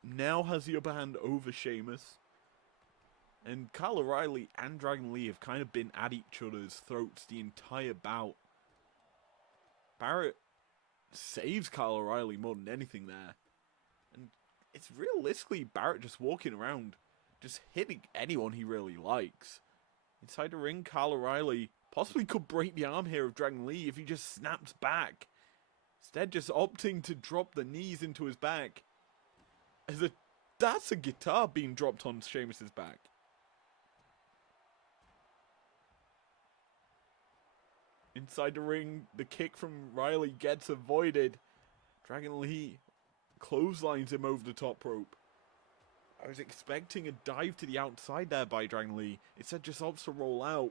now has the upper hand over Sheamus. And Kyle O'Reilly and Dragon Lee have kind of been at each other's throats the entire bout. Barrett saves Kyle O'Reilly more than anything there. And it's realistically Barrett just walking around, just hitting anyone he really likes. Inside the ring, Kyle O'Reilly possibly could break the arm here of Dragon Lee if he just snaps back. Instead, just opting to drop the knees into his back. That's a guitar being dropped on Sheamus's back. Inside the ring, the kick from Riley gets avoided. Dragon Lee clotheslines him over the top rope. I was expecting a dive to the outside there by Dragon Lee. Instead, just opts to roll out.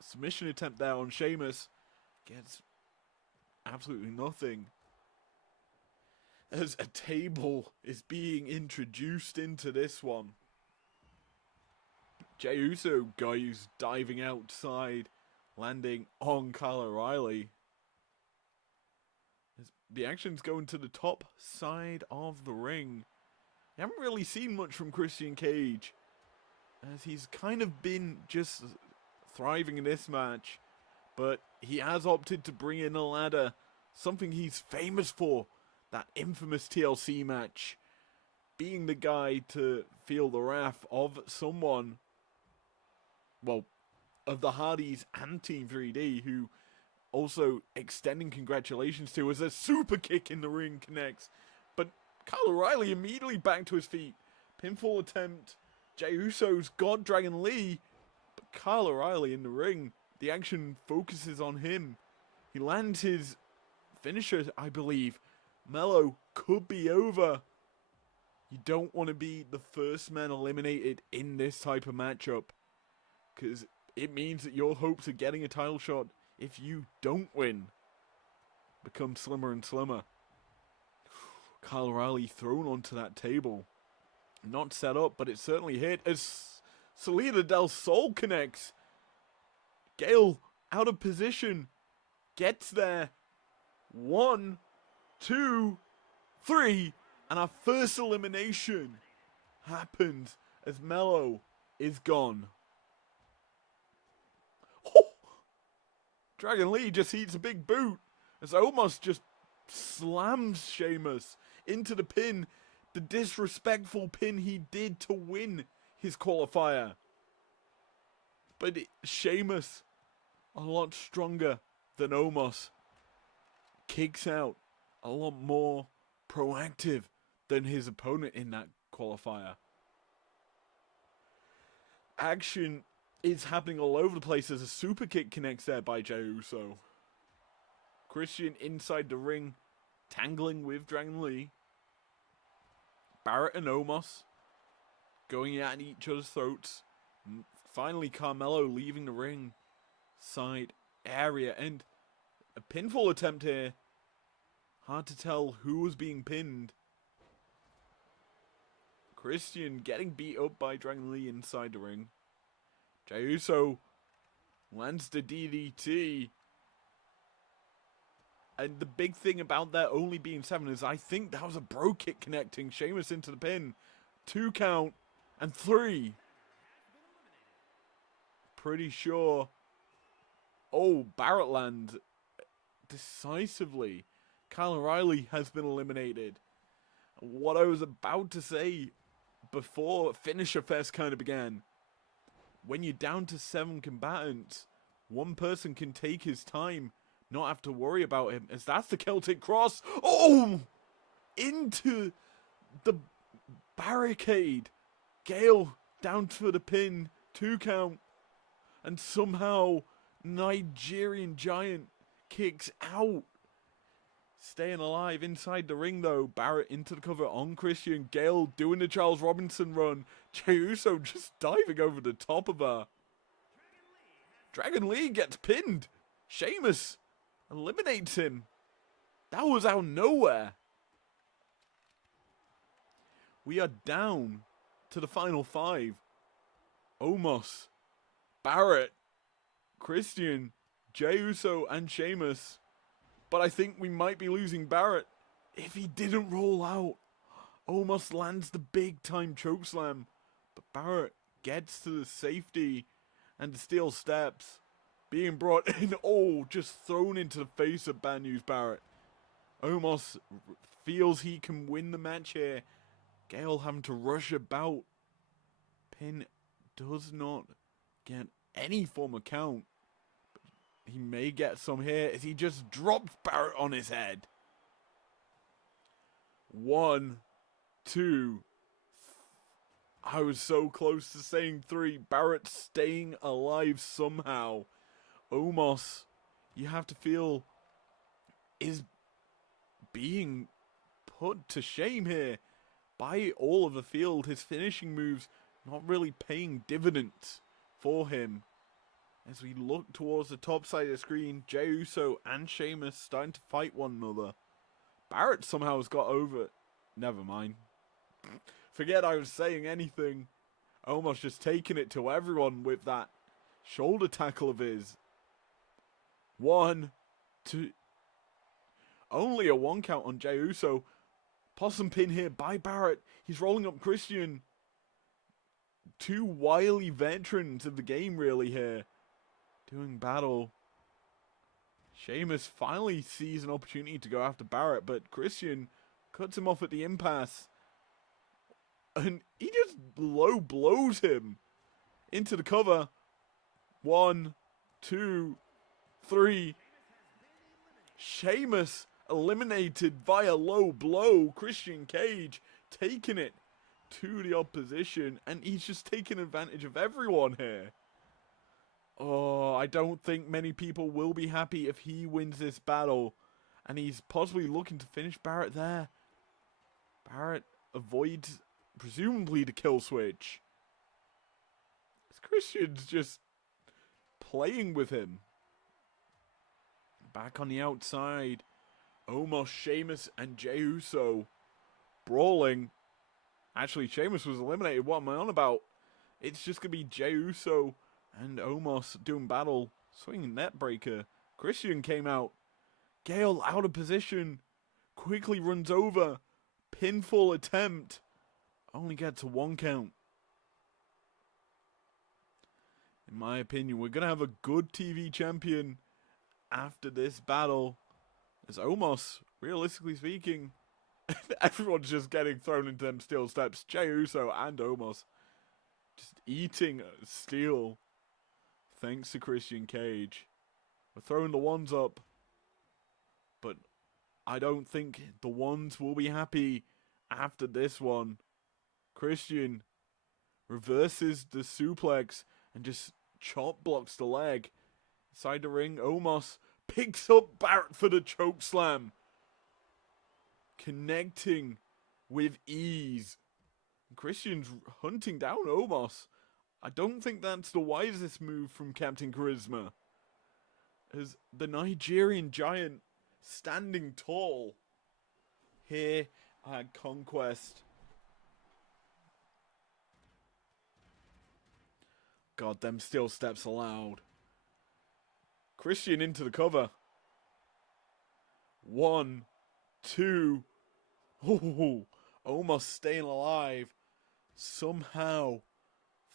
Submission attempt there on Sheamus. Gets absolutely nothing. As a table is being introduced into this one. Jey Uso guys diving outside, landing on Kyle O'Reilly. As the action's going to the top side of the ring. You haven't really seen much from Christian Cage, as he's kind of been just thriving in this match, but he has opted to bring in a ladder, something he's famous for, that infamous TLC match, being the guy to feel the wrath of someone, well, of the Hardys and Team 3D, who also extending congratulations to as a super kick in the ring connects. But Kyle O'Reilly immediately back to his feet. Pinfall attempt. Jey Uso's got Dragon Lee. But Kyle O'Reilly in the ring. The action focuses on him. He lands his finisher, I believe. Mello could be over. You don't want to be the first man eliminated in this type of matchup, because it means that your hopes of getting a title shot, if you don't win, become slimmer and slimmer. Kyle O'Reilly thrown onto that table. Not set up, but it certainly hit as Salida del Sol connects. Gale out of position. Gets there. 1, 2, 3. And our first elimination happens as Mello is gone. Oh! Dragon Lee just eats a big boot as Omos just slams Sheamus into the pin. The disrespectful pin he did to win his qualifier. But Sheamus, a lot stronger than Omos, kicks out a lot more proactive than his opponent in that qualifier. Action is happening all over the place as a super kick connects there by Jey Uso. Christian inside the ring, tangling with Dragon Lee. Barrett and Omos going at each other's throats. Finally, Carmelo leaving the ring side area, and a pinfall attempt here. Hard to tell who was being pinned. Christian getting beat up by Dragon Lee inside the ring. Jey Uso lands the DDT. And the big thing about there only being 7 is I think that was a bro kick connecting Sheamus into the pin. 2 count and 3. Pretty sure. Oh, Barrett lands decisively. Kyle O'Reilly has been eliminated. What I was about to say before Finisher Fest kind of began. When you're down to 7 combatants, one person can take his time, not have to worry about him, as that's the Celtic Cross. Oh! Into the barricade. Gale down for the pin. 2 count. And somehow Nigerian Giant kicks out. Staying alive inside the ring though. Barrett into the cover on Christian. Gale doing the Charles Robinson run. Jey Uso just diving over the top of her. Dragon Lee gets pinned. Sheamus eliminates him. That was out of nowhere. We are down to the final 5. Omos, Barrett, Christian, Jey Uso, and Sheamus. But I think we might be losing Barrett if he didn't roll out. Omos lands the big time chokeslam. But Barrett gets to the safety and the steel steps. Being brought in, just thrown into the face of Bad News Barrett. Omos feels he can win the match here. Gale having to rush about. Pin does not get any form of count. He may get some here as he just drops Barrett on his head. 1, 2. I was so close to saying 3. Barrett staying alive somehow. Omos, you have to feel, is being put to shame here by all of the field. His finishing moves not really paying dividends for him. As we look towards the top side of the screen, Jey Uso and Sheamus starting to fight one another. Barrett somehow has got over. Never mind. Forget I was saying anything. Almost just taking it to everyone with that shoulder tackle of his. 1, 2. Only a 1 count on Jey Uso. Possum pin here by Barrett. He's rolling up Christian. 2 wily veterans of the game really here. Doing battle. Sheamus finally sees an opportunity to go after Barrett, but Christian cuts him off at the impasse. And he just low blows him into the cover. 1, 2, 3. Sheamus eliminated via low blow. Christian Cage taking it to the opposition, and he's just taking advantage of everyone here. Oh, I don't think many people will be happy if he wins this battle. And he's possibly looking to finish Barrett there. Barrett avoids, presumably, the kill switch. Christian's just playing with him. Back on the outside. Omos, Sheamus, and Jey Uso brawling. Actually, Sheamus was eliminated. What am I on about? It's just going to be Jey Uso and Omos doing battle. Swinging net breaker. Christian came out. Gale out of position. Quickly runs over. Pinfall attempt. Only gets a 1 count. In my opinion, we're going to have a good TV champion after this battle. As Omos, realistically speaking, everyone's just getting thrown into them steel steps. Jey Uso and Omos just eating steel. Thanks to Christian Cage. We're throwing the ones up. But I don't think the ones will be happy after this one. Christian reverses the suplex and just chop blocks the leg. Inside the ring, Omos picks up Barrett for the choke slam. Connecting with ease. Christian's hunting down Omos. I don't think that's the wisest move from Captain Charisma. As the Nigerian Giant standing tall here at Conquest. God, them steel steps allowed. Christian into the cover. 1, 2. Oh, almost staying alive. Somehow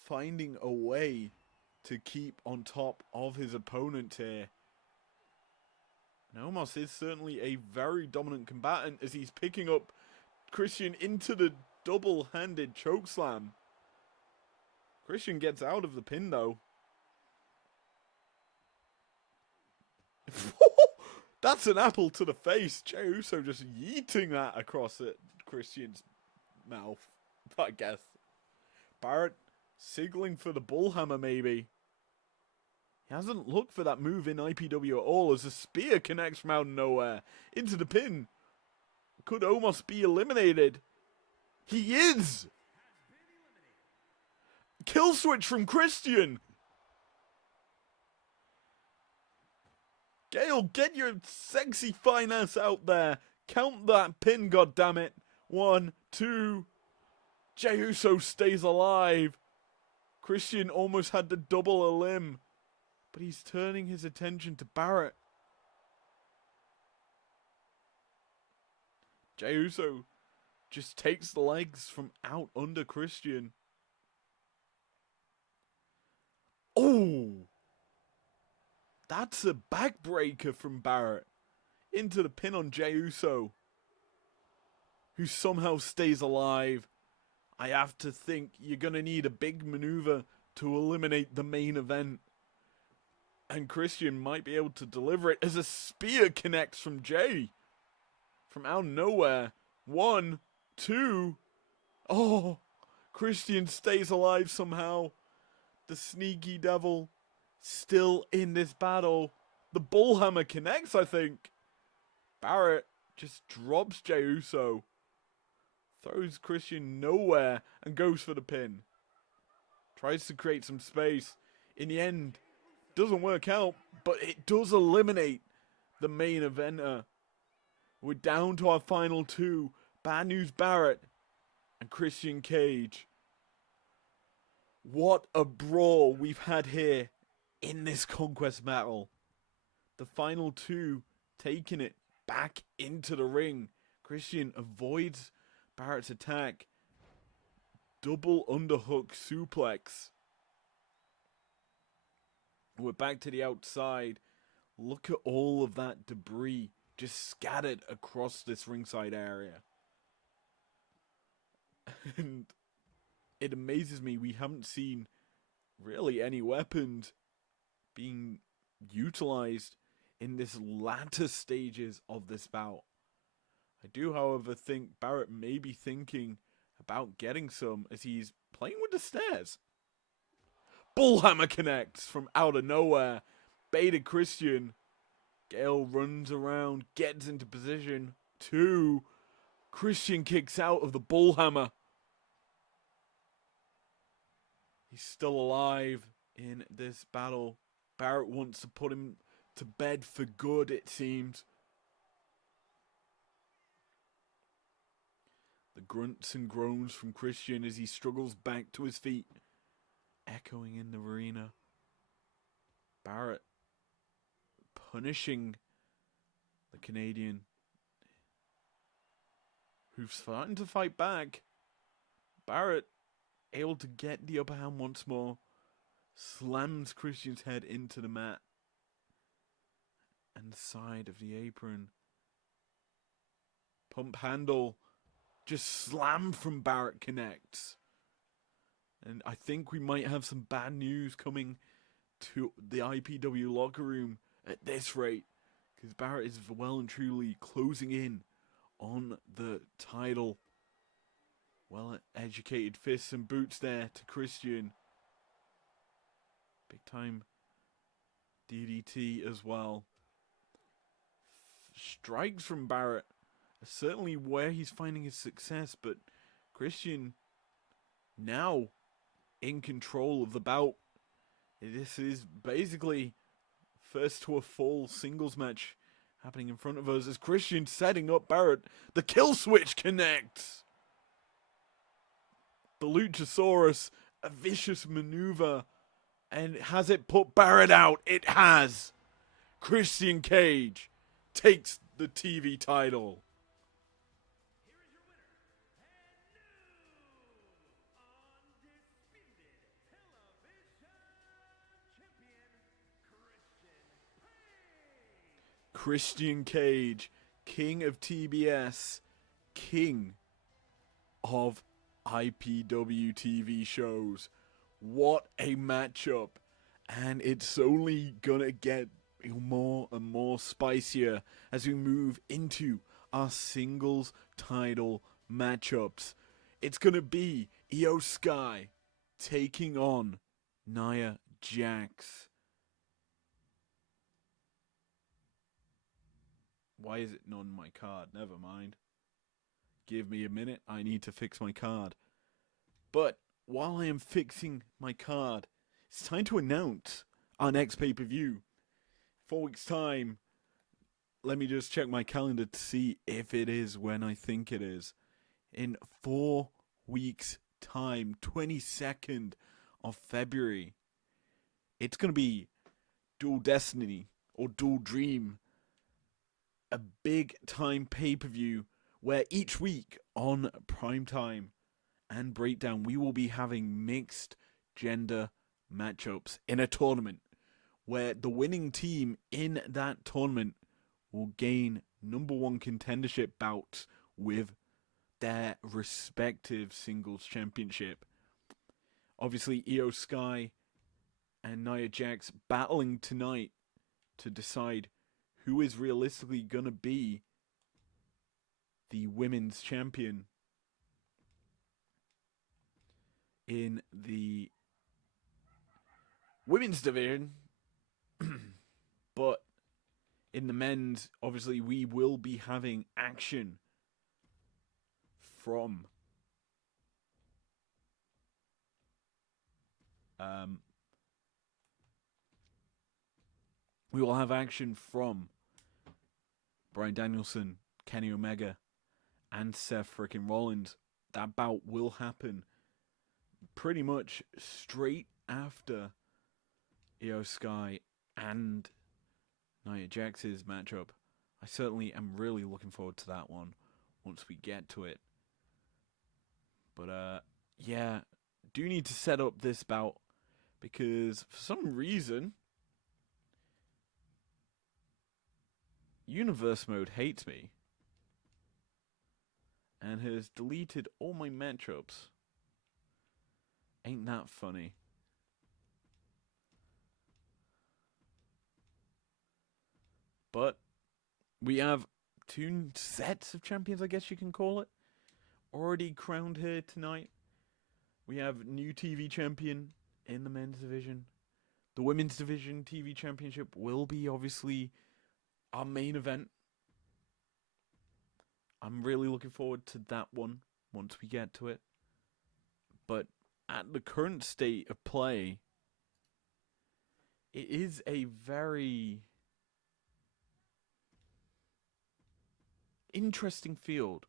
finding a way to keep on top of his opponent here. And Omos is certainly a very dominant combatant as he's picking up Christian into the double-handed chokeslam. Christian gets out of the pin though. That's an apple to the face. Jey Uso just yeeting that across Christian's mouth, I guess. Barrett signaling for the bullhammer maybe. He hasn't looked for that move in IPW at all as a spear connects from out of nowhere into the pin. Could almost be eliminated. He is! Kill switch from Christian! Gale, get your sexy finance out there. Count that pin, goddammit. 1, 2. Jey Uso stays alive. Christian almost had to double a limb. But he's turning his attention to Barrett. Jey Uso just takes the legs from out under Christian. Oh! That's a backbreaker from Barrett into the pin on Jey Uso, who somehow stays alive. I have to think you're going to need a big maneuver to eliminate the main event. And Christian might be able to deliver it as a spear connects from Jey. From out of nowhere. 1, 2. Oh, Christian stays alive somehow. The sneaky devil still in this battle. The bullhammer connects, I think. Barrett just drops Jey Uso. Throws Christian nowhere and goes for the pin. Tries to create some space. In the end, doesn't work out, but it does eliminate the main eventer. We're down to our final 2. Bad News Barrett and Christian Cage. What a brawl we've had here in this Conquest battle. The final 2 taking it back into the ring. Christian avoids Barrett's attack. Double underhook suplex. We're back to the outside. Look at all of that debris just scattered across this ringside area. And it amazes me we haven't seen really any weapons being utilized in this latter stages of this bout. I do, however, think Barrett may be thinking about getting some as he's playing with the stairs. Bullhammer connects from out of nowhere. Baited Christian. Gale runs around, gets into position. 2. Christian kicks out of the bullhammer. He's still alive in this battle. Barrett wants to put him to bed for good, it seems. The grunts and groans from Christian as he struggles back to his feet, echoing in the arena. Barrett punishing the Canadian, who's starting to fight back. Barrett able to get the upper hand once more, slams Christian's head into the mat and the side of the apron. Pump handle just slammed from Barrett connects. And I think we might have some bad news coming to the IPW locker room at this rate, because Barrett is well and truly closing in on the title. Well educated fists and boots there to Christian. Big time DDT as well. Strikes from Barrett are certainly where he's finding his success, but Christian now in control of the bout. This is basically first to a full singles match happening in front of us as Christian setting up Barrett. The kill switch connects. The Luchasaurus, a vicious maneuver And has it put Barrett out? It has. Christian Cage takes the TV title. Here is your winner, and new undisputed television champion, Christian Christian Cage. Cage, king of TBS, king of IPW TV shows. What a matchup. And it's only gonna get more and more spicier as we move into our singles title matchups. It's gonna be Io Sky taking on Nia Jax. Why is it not on my card? Never mind. Give me a minute. I need to fix my card. But while I am fixing my card, it's time to announce our next pay-per-view. 4 weeks' time. Let me just check my calendar to see if it is when I think it is. In 4 weeks' time, 22nd of February, it's going to be Dual Destiny or Dual Dream. A big time pay-per-view where each week on Primetime and Breakdown we will be having mixed gender matchups in a tournament where the winning team in that tournament will gain number one contendership bouts with their respective singles championship. Obviously, Io Sky and Nia Jax battling tonight to decide who is realistically going to be the women's champion in the women's division. But in the men's, obviously, we will be having action from we will have action from Bryan Danielson, Kenny Omega, and Seth frickin' Rollins. That bout will happen pretty much straight after Io Sky and Nia Jax's matchup. I certainly am really looking forward to that one once we get to it. But yeah, do need to set up this bout because for some reason Universe Mode hates me and has deleted all my matchups. Ain't that funny? But we have 2 sets of champions, I guess you can call it, already crowned here tonight. We have new TV champion in the men's division. The women's division TV championship will be obviously our main event. I'm really looking forward to that one once we get to it. But at the current state of play, it is a very interesting field,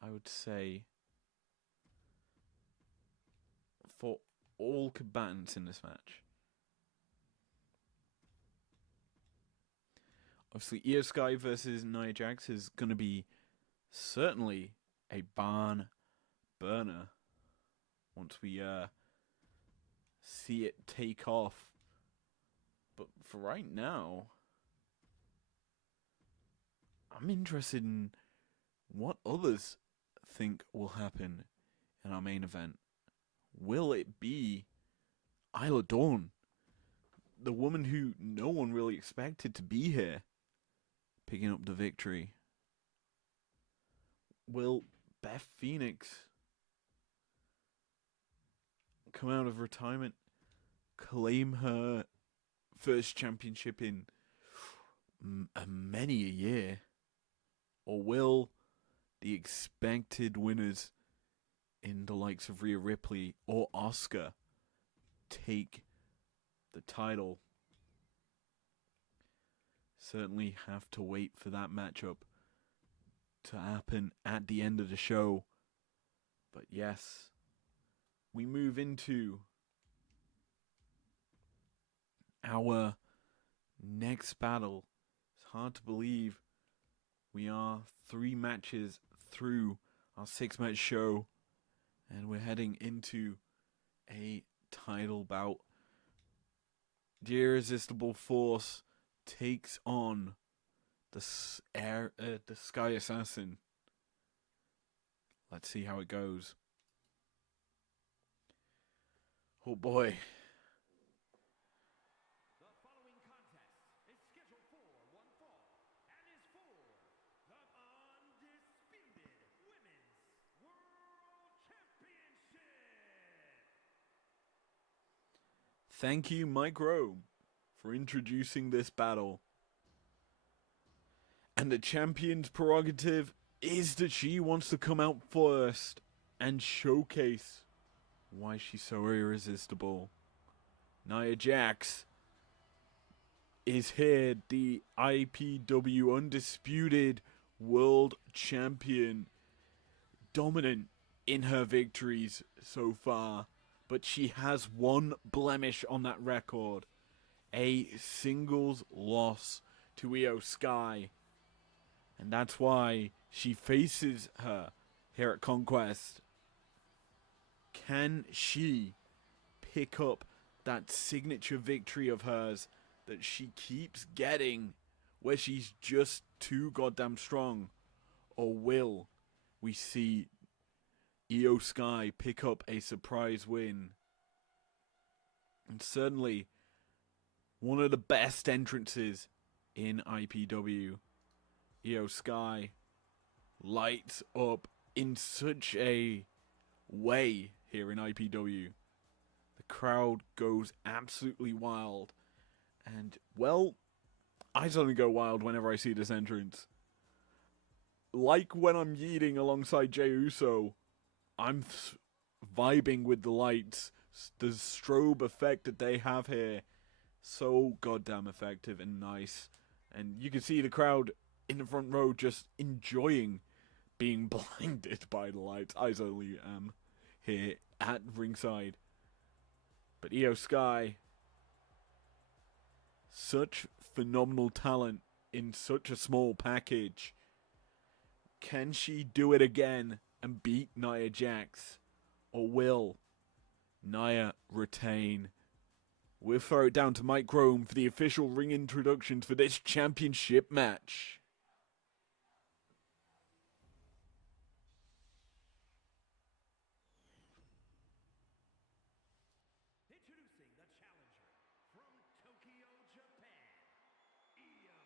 I would say, for all combatants in this match. Obviously, Io Sky versus Nia Jax is going to be certainly a barn burner once we see it take off. But for right now, I'm interested in what others think will happen in our main event. Will it be Isla Dawn, the woman who no one really expected to be here, picking up the victory? Will Beth Phoenix come out of retirement, claim her first championship in many a year? Or will the expected winners in the likes of Rhea Ripley or Asuka take the title? Certainly have to wait for that matchup to happen at the end of the show. But yes, we move into our next battle. It's hard to believe we are 3 matches through our 6-match show, and we're heading into a title bout. The Irresistible Force takes on the Sky Assassin. Let's see how it goes. Oh boy. The following contest is scheduled for one fall and is for the undisputed Women's World Championship. Thank you, Mike Rome, for introducing this battle. And the champion's prerogative is that she wants to come out first and showcase why she's so irresistible. Nia Jax is here, the IPW Undisputed World Champion, dominant in her victories so far, but she has one blemish on that record: a singles loss to Io Sky. And that's why she faces her here at Conquest. Can she pick up that signature victory of hers that she keeps getting, where she's just too goddamn strong? Or will we see Io Sky pick up a surprise win? And certainly one of the best entrances in IPW. Io Sky lights up in such a way here in IPW. The crowd goes absolutely wild. And, well, I suddenly go wild whenever I see this entrance. Like when I'm yeeting alongside Jey Uso, I'm vibing with the lights. The strobe effect that they have here, so goddamn effective and nice. And you can see the crowd in the front row just enjoying being blinded by the lights. I certainly am here at ringside. But Io Sky, such phenomenal talent in such a small package. Can she do it again and beat Nia Jax? Or will Nia retain? We'll throw it down to Mike Rome for the official ring introductions for this championship match. Introducing the challenger from Tokyo, Japan, Io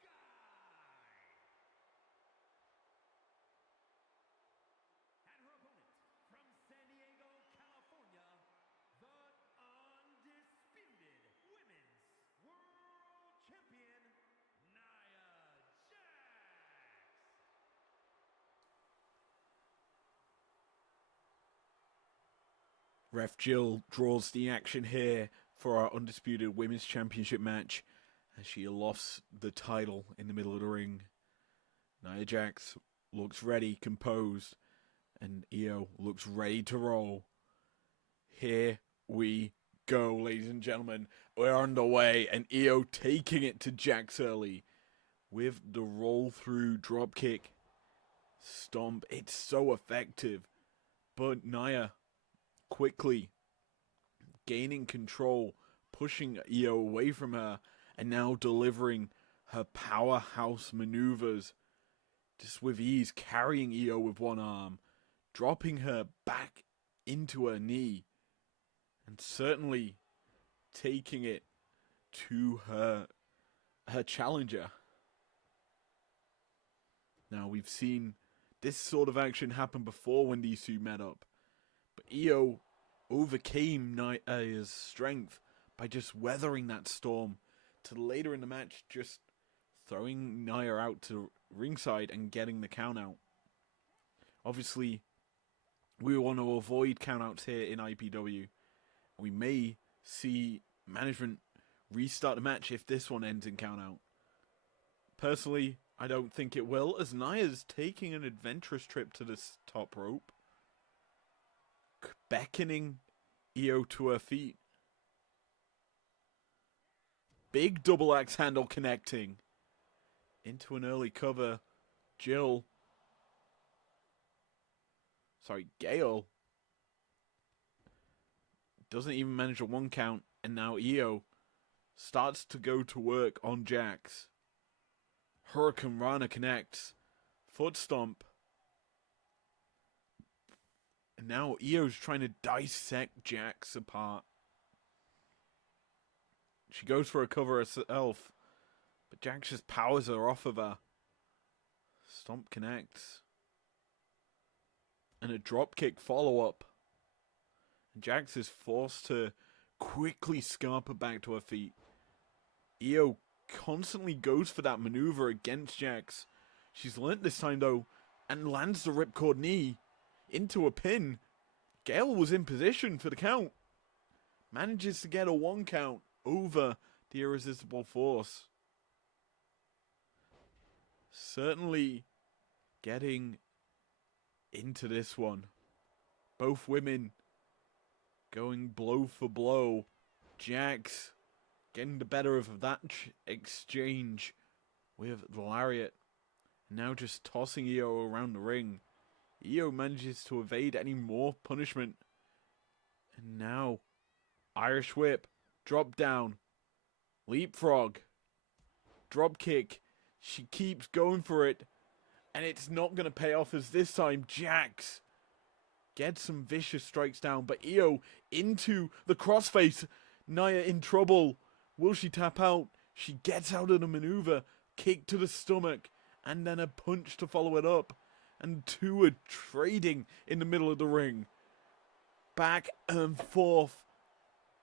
Sky. And her opponent from San Diego, California, the undisputed Women's World Champion, Nia Jax. Ref Jill draws the action here for our Undisputed Women's Championship match as she lofts the title in the middle of the ring. Nia Jax looks ready, composed, and Io looks ready to roll. Here we go, ladies and gentlemen. We're underway, and Io taking it to Jax early with the roll through dropkick stomp. It's so effective, but Nia quickly gaining control, pushing Io away from her, and now delivering her powerhouse maneuvers just with ease, carrying Io with one arm, dropping her back into her knee, and certainly taking it to her challenger. Now, we've seen this sort of action happen before when these two met up, but Io overcame Nia's strength by just weathering that storm to later in the match just throwing Nia out to ringside and getting the count out. Obviously, we want to avoid countouts here in IPW. We may see management restart the match if this one ends in countout. Personally, I don't think it will, as Nia's taking an adventurous trip to this top rope, beckoning Io to her feet. Big double axe handle connecting into an early cover. Gail doesn't even manage a 1 count, and now Io starts to go to work on Jax. Hurricane Rana connects. Foot stomp. And now Io's trying to dissect Jax apart. She goes for a cover herself, but Jax just powers her off of her. Stomp connects. And a dropkick follow-up. And Jax is forced to quickly scarp her back to her feet. Io constantly goes for that maneuver against Jax. She's learnt this time though, and lands the ripcord knee into a pin. Gail was in position for the count. Manages to get a 1 count over the irresistible force. Certainly getting into this one. Both women going blow for blow. Jax getting the better of that exchange with the lariat. Now just tossing Io around the ring. Io manages to evade any more punishment. And now, Irish whip, drop down, leapfrog, drop kick. She keeps going for it. And it's not going to pay off as this time Jax gets some vicious strikes down. But Io into the crossface. Nia in trouble. Will she tap out? She gets out of the maneuver. Kick to the stomach. And then a punch to follow it up. And two are trading in the middle of the ring. Back and forth.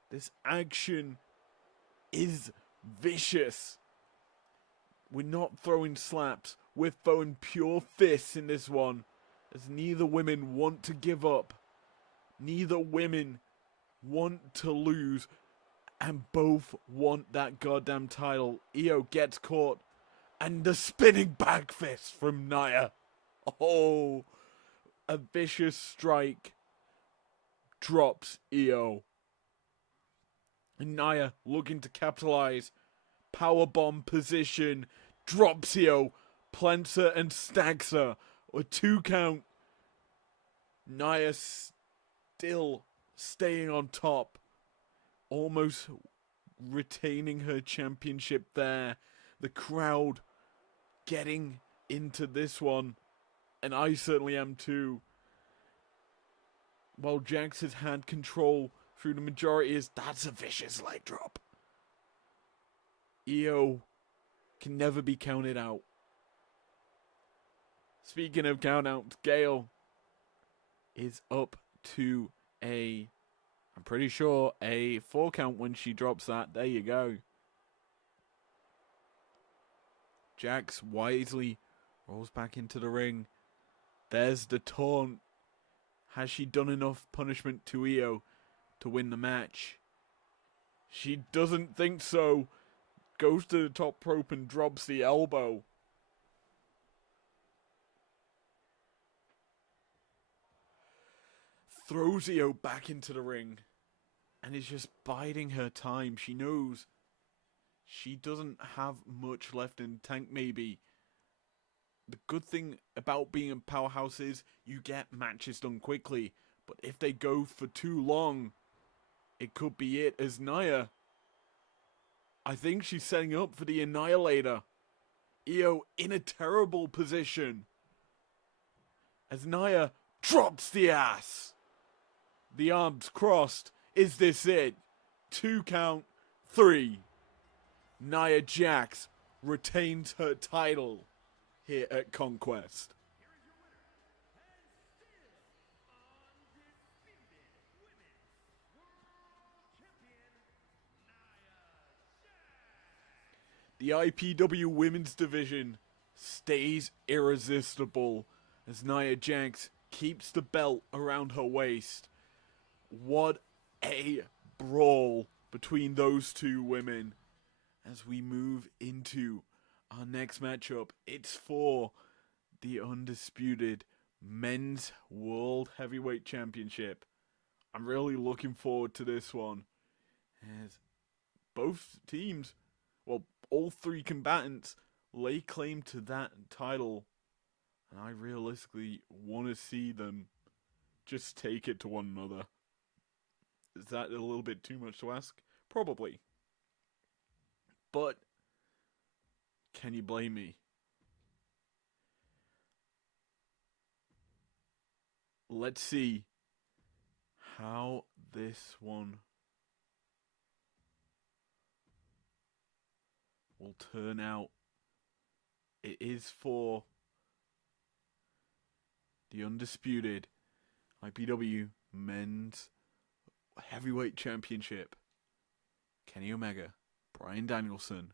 This action is vicious. We're not throwing slaps. We're throwing pure fists in this one. As neither women want to give up. Neither women want to lose. And both want that goddamn title. Io gets caught. And the spinning back fist from Nia. Oh, a vicious strike drops Io. And Nia looking to capitalize. Powerbomb position. Drops Io. Plants her and stacks her. A 2 count. Nia still staying on top. Almost retaining her championship there. The crowd getting into this one. And I certainly am too. While Jax has had control through the majority, that's a vicious leg drop. Io can never be counted out. Speaking of countouts, Gail is up to I'm pretty sure, a 4 count when she drops that. There you go. Jax wisely rolls back into the ring. There's the taunt. Has she done enough punishment to Io to win the match? She doesn't think so. Goes to the top rope and drops the elbow. Throws Io back into the ring. And is just biding her time. She knows she doesn't have much left in the tank maybe. The good thing about being a powerhouse is you get matches done quickly. But if they go for too long, it could be it. As Nia, I think she's setting up for the Annihilator. Io in a terrible position. As Nia drops the ass. The arms crossed. Is this it? 2 count, 3. Nia Jax retains her title here at Conquest. The IPW Women's Division stays irresistible as Nia Jax keeps the belt around her waist. What a brawl between those two women. As we move into our next matchup, it's for the undisputed Men's World Heavyweight Championship. I'm really looking forward to this one, as both teams well, all three combatants lay claim to that title, and I realistically want to see them just take it to one another. Is that a little bit too much to ask? Probably. But can you blame me? Let's see how this one will turn out. It is for the undisputed IPW Men's Heavyweight Championship. Kenny Omega, Bryan Danielson,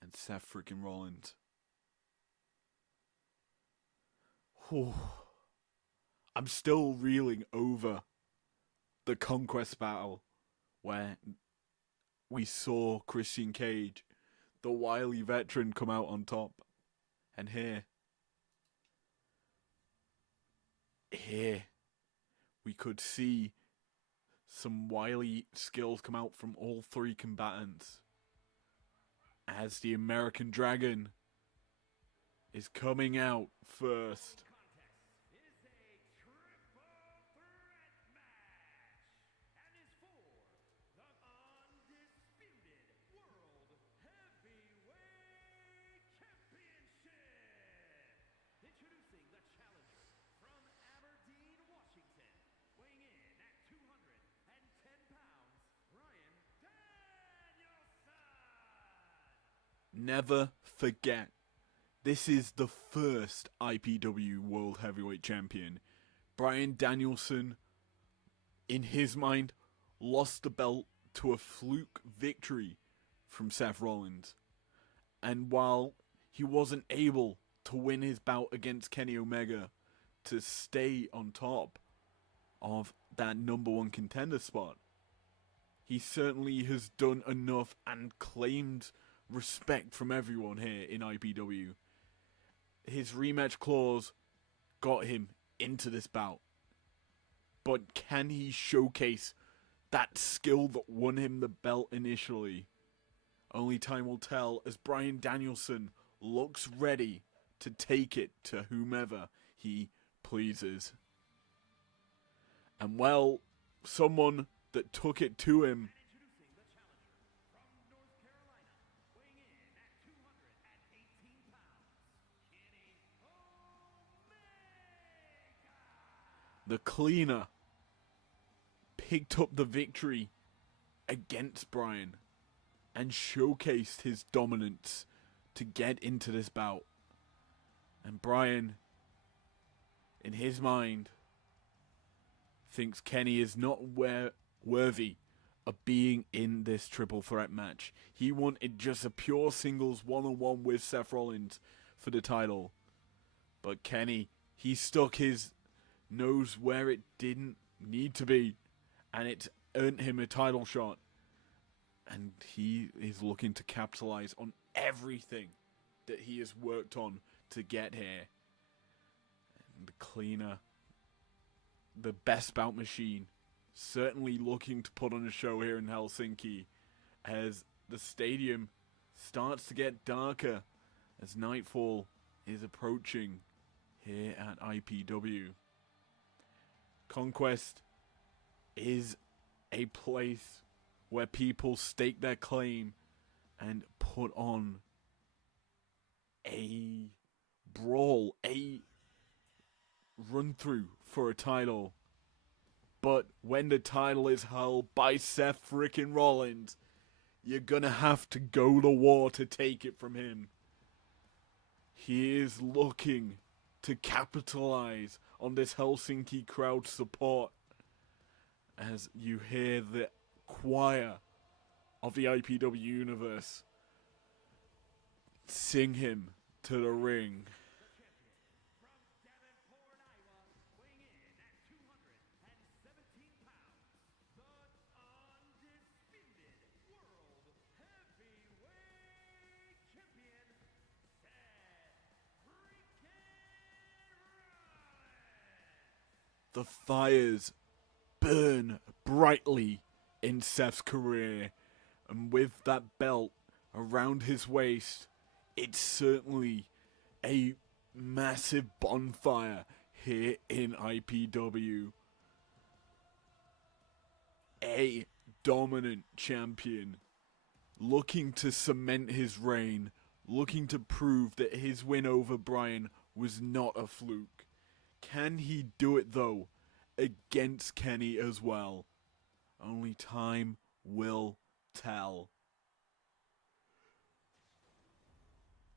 and Seth freaking Rollins. Whew. I'm still reeling over the Conquest battle where we saw Christian Cage, the wily veteran, come out on top. And here we could see some wily skills come out from all three combatants as the American Dragon is coming out first. It is a triple threat match and is for the undisputed World Heavyweight Championship. Introducing the challenger from Aberdeen, Washington, weighing in at 210 pounds, Bryan Danielson. Never forget, this is the first IPW World Heavyweight Champion. Bryan Danielson, in his mind, lost the belt to a fluke victory from Seth Rollins. And while he wasn't able to win his bout against Kenny Omega to stay on top of that number one contender spot, he certainly has done enough and claimed respect from everyone here in IPW. His rematch clause got him into this bout. But can he showcase that skill that won him the belt initially? Only time will tell, as Bryan Danielson looks ready to take it to whomever he pleases. And well, someone that took it to him Introducing the challenger from North Carolina, weighing in at 218 pounds, Kenny Omega. the cleaner picked up the victory against Bryan and showcased his dominance to get into this bout. And Bryan, in his mind, thinks Kenny is not worthy of being in this triple threat match. He wanted just a pure singles one-on-one with Seth Rollins for the title. But Kenny, he stuck his nose where it didn't need to be, and it earned him a title shot. And he is looking to capitalize on everything that he has worked on to get here. And the cleaner, the best bout machine, certainly looking to put on a show here in Helsinki as the stadium starts to get darker as nightfall is approaching here at IPW. Conquest is a place where people stake their claim and put on a brawl, a run through for a title. But when the title is held by Seth frickin' Rollins, you're gonna have to go to war to take it from him. He is looking to capitalize on this Helsinki crowd support as you hear the choir of the IPW universe sing him to the ring. From Davenport, Iowa, weighing in at 217 pounds, the undisputed World Heavyweight Champion, Seth freaking Rollins. The fires burn brightly in Seth's career, and with that belt around his waist. It's certainly a massive bonfire here in IPW. A dominant champion looking to cement his reign, looking to prove that his win over Bryan was not a fluke. Can he do it though, against Kenny as well? Only time will tell.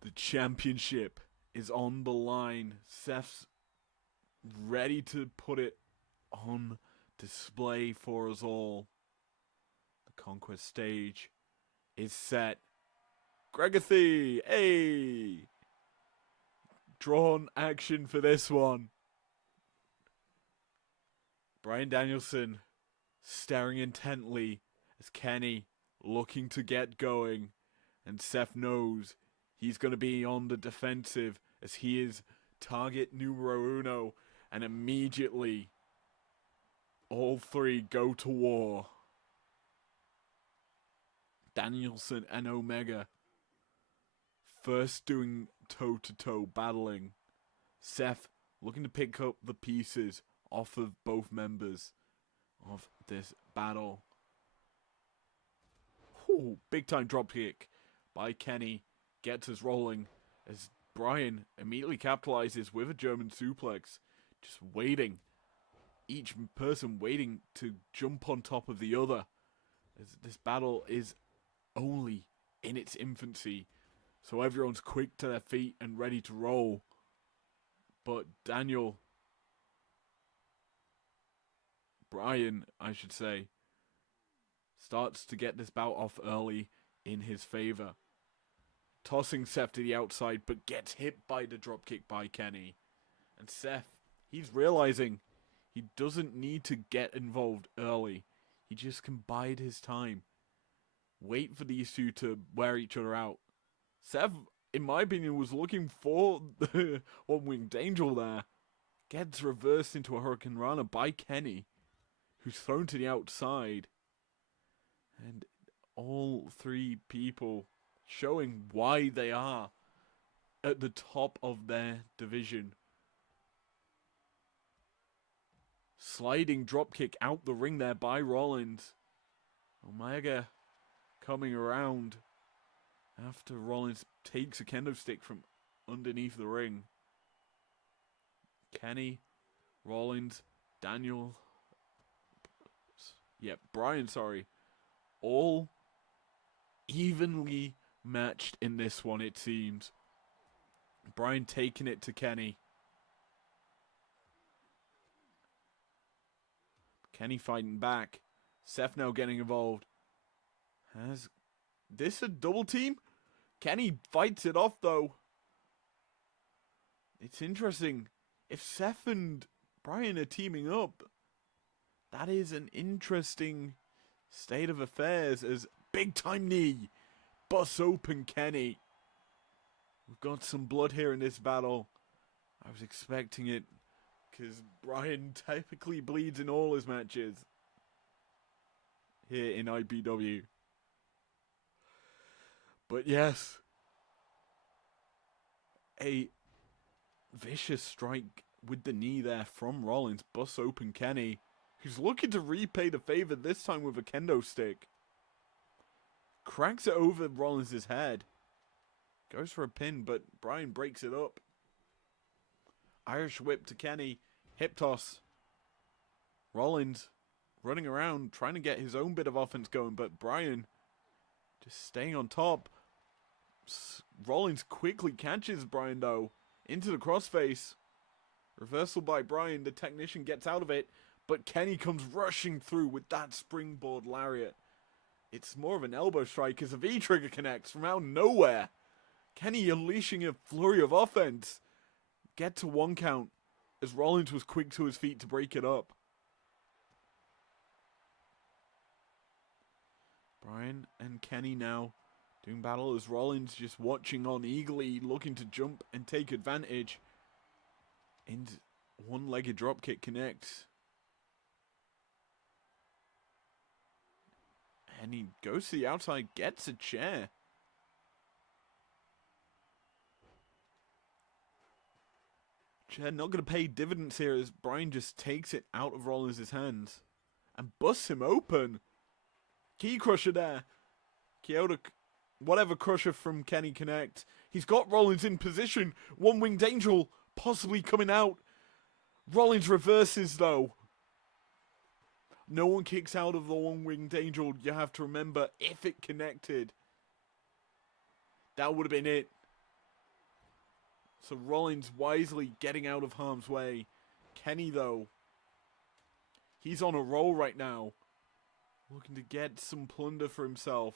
The championship is on the line. Seth's ready to put it on display for us all. The Conquest stage is set. Gregathy, hey! Drawn action for this one. Bryan Danielson staring intently as Kenny looking to get going, and Seth knows he's going to be on the defensive as he is target numero uno, and immediately all three go to war. Danielson and Omega first doing toe-to-toe battling. Seth looking to pick up the pieces off of both members of this battle. Ooh, big time dropkick by Kenny gets us rolling as Bryan immediately capitalizes with a German suplex, just waiting. Each person waiting to jump on top of the other, as this battle is only in its infancy, so everyone's quick to their feet and ready to roll. But Bryan, I should say, starts to get this bout off early in his favor, tossing Seth to the outside, but gets hit by the dropkick by Kenny. And Seth, he's realizing he doesn't need to get involved early. He just can bide his time. Wait for these two to wear each other out. Seth, in my opinion, was looking for the one-winged angel there. Gets reversed into a Hurricane Rana by Kenny, who's thrown to the outside. And all three people showing why they are at the top of their division. Sliding dropkick out the ring there by Rollins. Omega coming around after Rollins takes a kendo stick from underneath the ring. Kenny, Rollins, Bryan, all evenly matched in this one, it seems. Bryan taking it to Kenny. Kenny fighting back. Seth now getting involved. Has this a double team? Kenny fights it off though. It's interesting. If Seth and Bryan are teaming up, that is an interesting state of affairs as big time knee. Bust open Kenny. We've got some blood here in this battle. I was expecting it because Bryan typically bleeds in all his matches here in IPW. But yes, a vicious strike with the knee there from Rollins. Busts open Kenny, who's looking to repay the favor, this time with a kendo stick. Cracks it over Rollins' head. Goes for a pin, but Bryan breaks it up. Irish whip to Kenny. Hip toss. Rollins running around, trying to get his own bit of offense going, but Bryan just staying on top. Rollins quickly catches Bryan, though, into the crossface. Reversal by Bryan. The technician gets out of it, but Kenny comes rushing through with that springboard lariat. It's more of an elbow strike as a V-trigger connects from out of nowhere. Kenny unleashing a flurry of offense. Get to one count as Rollins was quick to his feet to break it up. Bryan and Kenny now doing battle as Rollins just watching on eagerly, looking to jump and take advantage. And one-legged dropkick connects. And he goes to the outside, gets a chair. Chair not going to pay dividends here as Bryan just takes it out of Rollins' hands and busts him open. Key crusher there. Kyoto, whatever crusher from Kenny Connect. He's got Rollins in position. One winged angel possibly coming out. Rollins reverses though. No one kicks out of the one winged angel. You have to remember, if it connected, that would have been it. So Rollins wisely getting out of harm's way. Kenny though, he's on a roll right now. Looking to get some plunder for himself.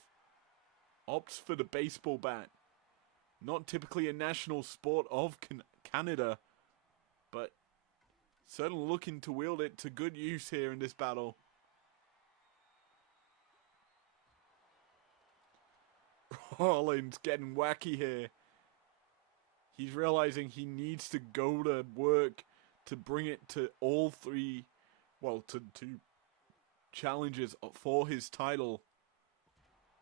Opts for the baseball bat. Not typically a national sport of Canada, but certainly looking to wield it to good use here in this battle. Rollins getting wacky here. He's realizing he needs to go to work to bring it to all three, well, to challenges for his title.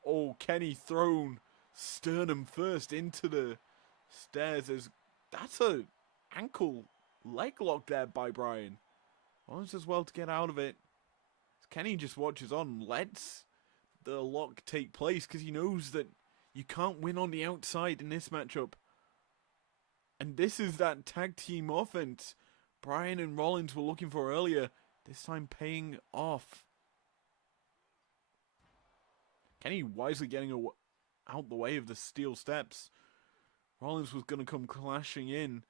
Oh, Kenny thrown sternum first into the stairs. That's a ankle leg lock there by Bryan. Rollins does well to get out of it. Kenny just watches on, lets the lock take place because he knows that you can't win on the outside in this matchup. And this is that tag team offense Bryan and Rollins were looking for earlier, this time paying off. Kenny wisely getting out the way of the steel steps. Rollins was going to come clashing in.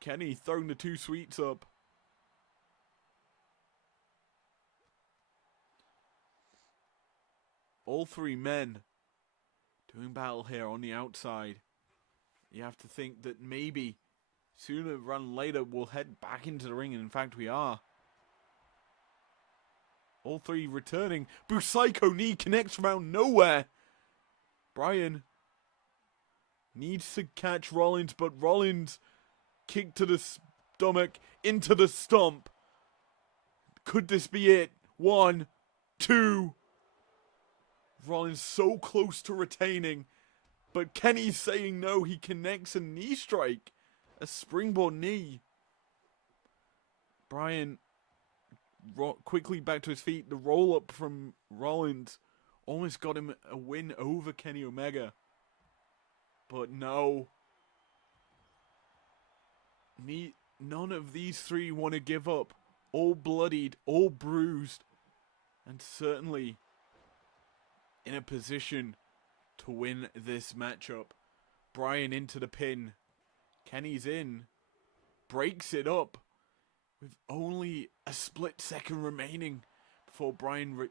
Kenny throwing the two sweets up. All three men doing battle here on the outside. You have to think that maybe sooner rather than later we'll head back into the ring, and in fact we are. All three returning. Busaiku knee connects from out nowhere. Bryan needs to catch Rollins, but Rollins kick to the stomach, into the stomp. Could this be it? 1, 2. Rollins so close to retaining, but Kenny's saying no. He connects a knee strike, a springboard knee. Bryan quickly back to his feet. The roll up from Rollins almost got him a win over Kenny Omega, but no. None of these three want to give up. All bloodied, all bruised, and certainly in a position to win this matchup. Bryan into the pin. Kenny's in. Breaks it up with only a split second remaining before Bryan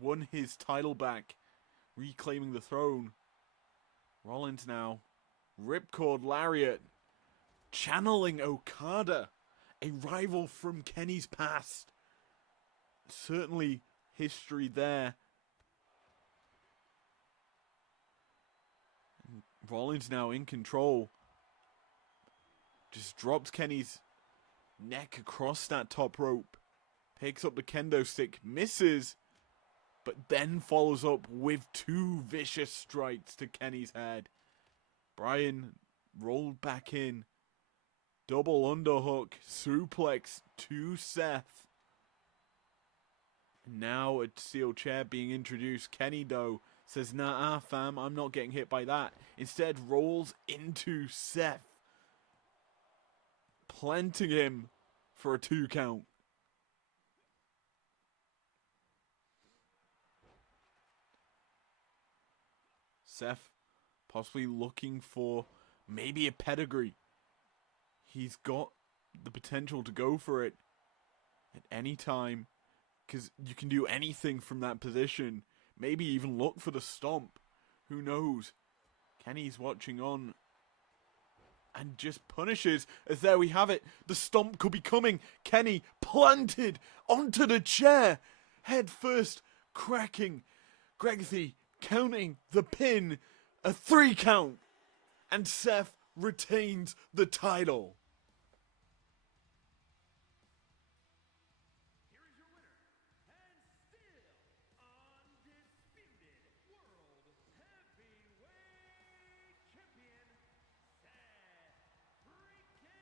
won his title back, reclaiming the throne. Rollins now. Ripcord Lariat. Channeling Okada, a rival from Kenny's past. Certainly history there. Rollins now in control. Just drops Kenny's neck across that top rope. Picks up the kendo stick, misses, but then follows up with two vicious strikes to Kenny's head. Bryan rolled back in. Double underhook, suplex to Seth. Now a steel chair being introduced. Kenny, though, says, nah, fam, I'm not getting hit by that. Instead, rolls into Seth, planting him for a 2 count. Seth possibly looking for maybe a pedigree. He's got the potential to go for it at any time, because you can do anything from that position. Maybe even look for the stomp. Who knows? Kenny's watching on and just punishes, as there we have it. The stomp could be coming. Kenny planted onto the chair, head first, cracking. Gregathy counting the pin, a 3 count, and Seth retains the title. Here is your winner, and still undisputed World Heavyweight Champion, Seth freaking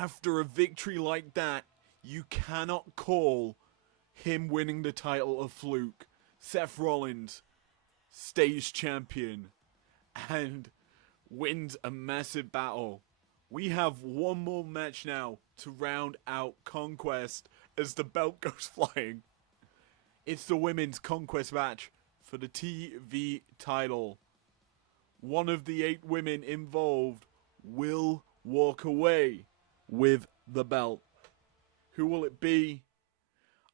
after a victory like that, you cannot call him winning the title a fluke. Seth Rollins stays champion and wins a massive battle. We have one more match now to round out Conquest as the belt goes flying. It's the women's Conquest match for the TV title. One of the 8 women involved will walk away with the belt. Who will it be?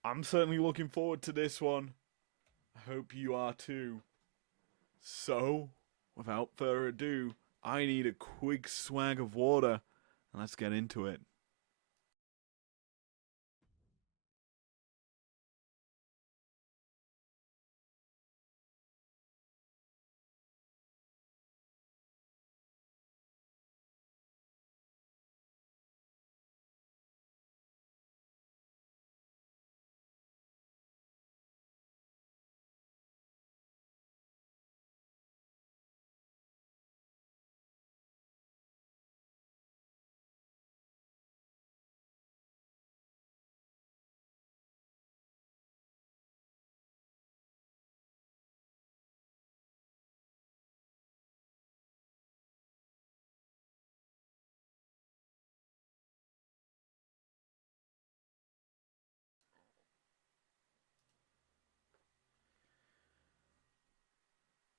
I'm certainly looking forward to this one. I hope you are too. So, without further ado, I need a quick swag of water, and let's get into it.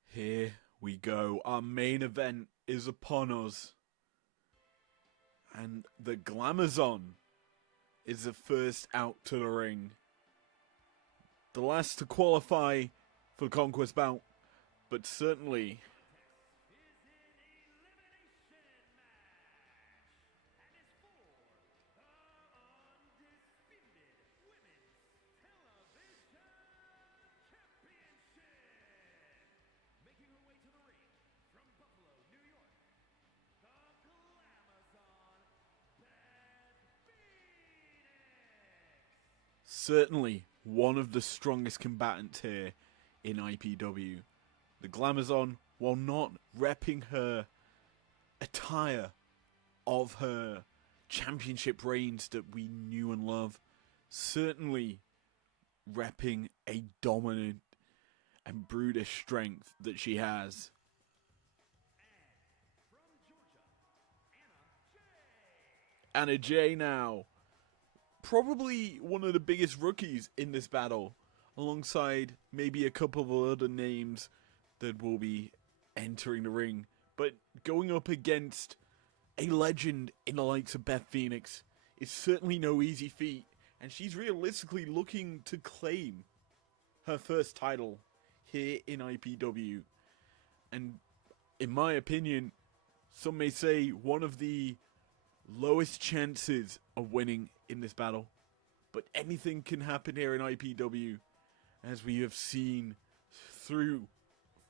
Here we go. Our main event is upon us. And the Glamazon is the first out to the ring. The last to qualify for the Conquest bout, but certainly certainly one of the strongest combatants here in IPW. The Glamazon, while not repping her attire of her championship reigns that we knew and love, certainly repping a dominant and brutish strength that she has. Anna Jay now. Probably one of the biggest rookies in this battle, alongside maybe a couple of other names that will be entering the ring. But going up against a legend in the likes of Beth Phoenix is certainly no easy feat, and she's realistically looking to claim her first title here in IPW. And in my opinion, some may say one of the lowest chances of winning in this battle. But anything can happen here in IPW, as we have seen through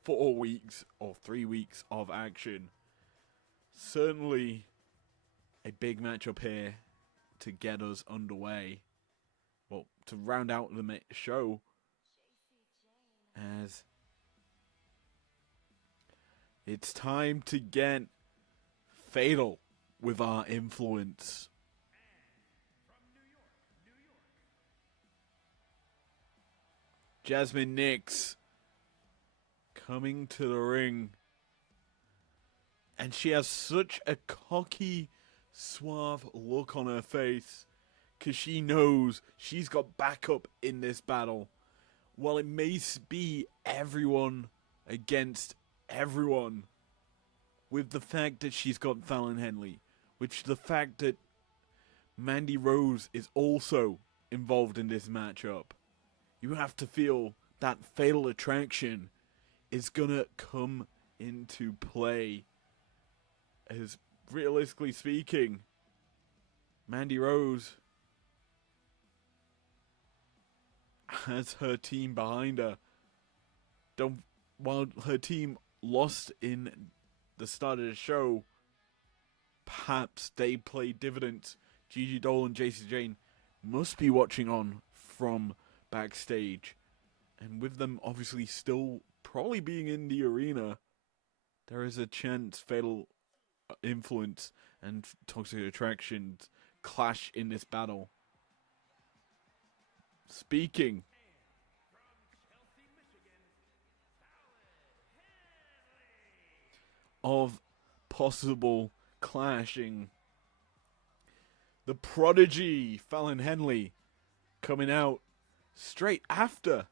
4 weeks or 3 weeks of action. Certainly a big matchup here to get us underway. Well, to round out the show, as it's time to get fatal with our influence. Jasmine Nix coming to the ring. And she has such a cocky, suave look on her face, because she knows she's got backup in this battle. While it may be everyone against everyone, with the fact that she's got Fallon Henley, which the fact that Mandy Rose is also involved in this matchup, you have to feel that fatal attraction is gonna come into play. As realistically speaking, Mandy Rose has her team behind her. While her team lost in the start of the show, perhaps they played dividends. Gigi Dole and JC Jane must be watching on from backstage. And with them obviously still probably being in the arena, there is a chance fatal influence and toxic attractions clash in this battle. Speaking of possible clashing, the prodigy Fallon Henley coming out straight after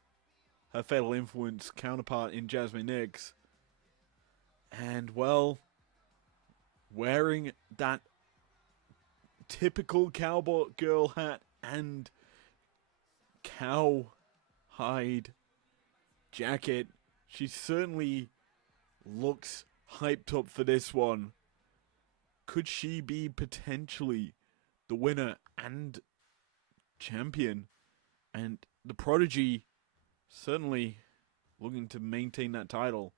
her Fatal Influence counterpart in Jasmine Nix. And, well, wearing that typical cowboy girl hat and cowhide jacket, she certainly looks hyped up for this one. Could she be potentially the winner and champion? And the prodigy certainly looking to maintain that title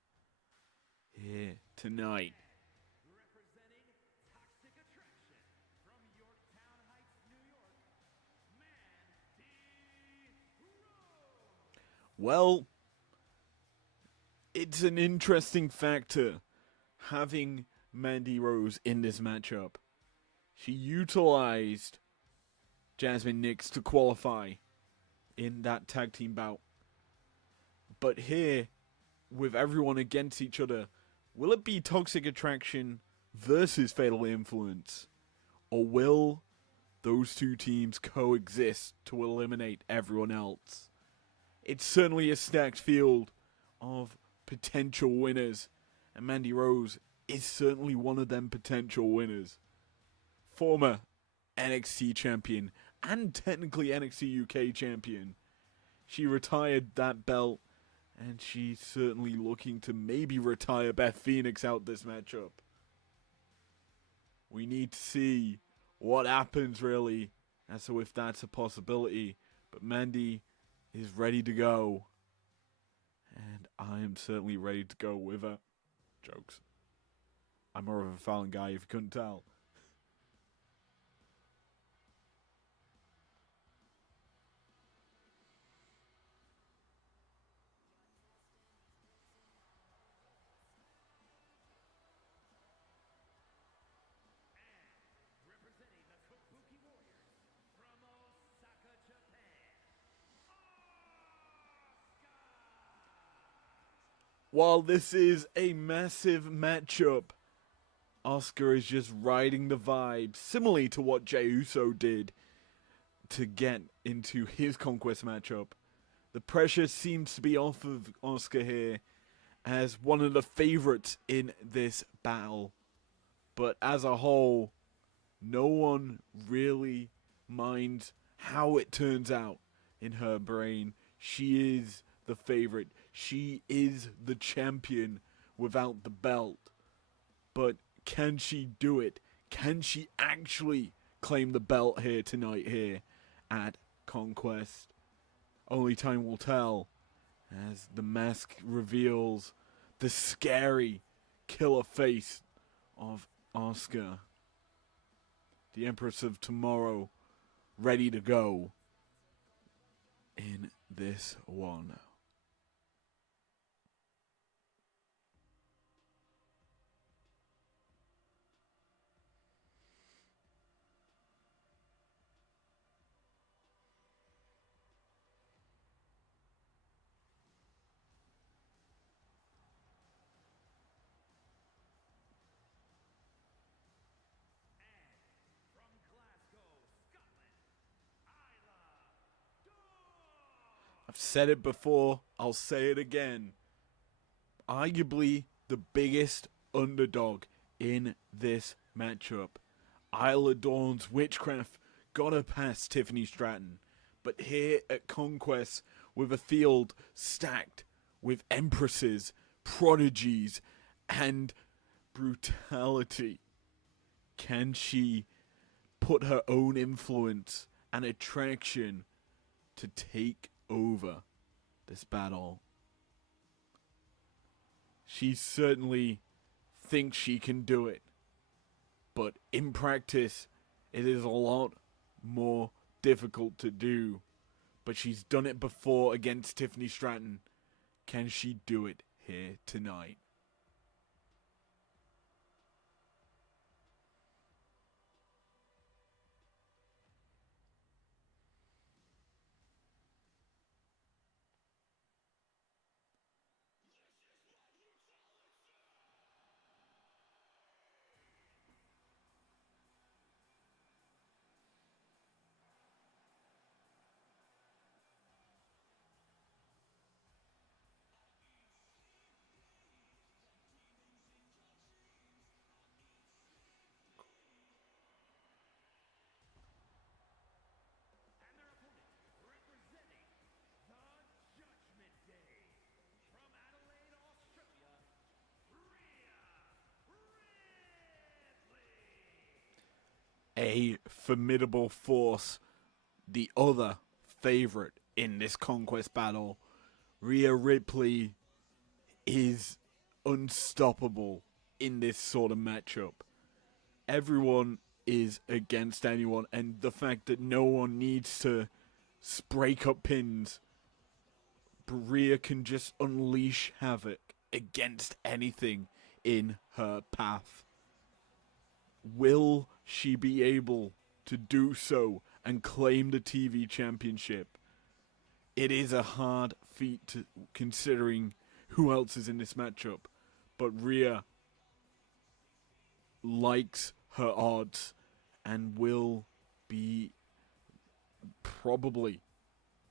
here tonight. Representing Toxic Attraction from Yorktown Heights, New York, Mandy Rose. Well, it's an interesting factor having Mandy Rose in this matchup. She utilized Jasmine Nix to qualify in that tag team bout. But here, with everyone against each other, will it be Toxic Attraction versus Fatal Influence? Or will those two teams coexist to eliminate everyone else? It's certainly a stacked field of potential winners, and Mandy Rose is certainly one of them potential winners. Former NXT champion and technically NXT UK champion. She retired that belt, and she's certainly looking to maybe retire Beth Phoenix out this matchup. We need to see what happens, really, as to if that's a possibility. But Mandy is ready to go, and I am certainly ready to go with her. Jokes. I'm more of a Fallon guy, if you couldn't tell. Representing the Kabuki Warriors from Osaka, Japan, While this is a massive matchup, Asuka is just riding the vibe, similarly to what Jey Uso did to get into his Conquest matchup. The pressure seems to be off of Asuka here as one of the favorites in this battle. But as a whole, no one really minds how it turns out in her brain. She is the favorite. She is the champion without the belt. But can she do it? Can she actually claim the belt here tonight here at Conquest? Only time will tell as the mask reveals the scary killer face of Asuka. The Empress of Tomorrow ready to go in this one. from Glasgow, Scotland, Isla I've said it before, I'll say it again. Arguably the biggest underdog in this matchup. Isla Dawn's witchcraft got her past Tiffany Stratton. But here at Conquest, with a field stacked with empresses, prodigies, and brutality, can she put her own influence and attraction to take over this battle? She certainly thinks she can do it, but in practice, it is a lot more difficult to do. But she's done it before against Tiffany Stratton. Can she do it here tonight? a formidable force, the other favorite in this Conquest battle. Rhea Ripley is unstoppable in this sort of matchup. Everyone is against anyone, and the fact that no one needs to break up pins, Rhea can just unleash havoc against anything in her path. Will she be able to do so and claim the TV championship? It is a hard feat considering who else is in this matchup, but Rhea likes her odds and will be probably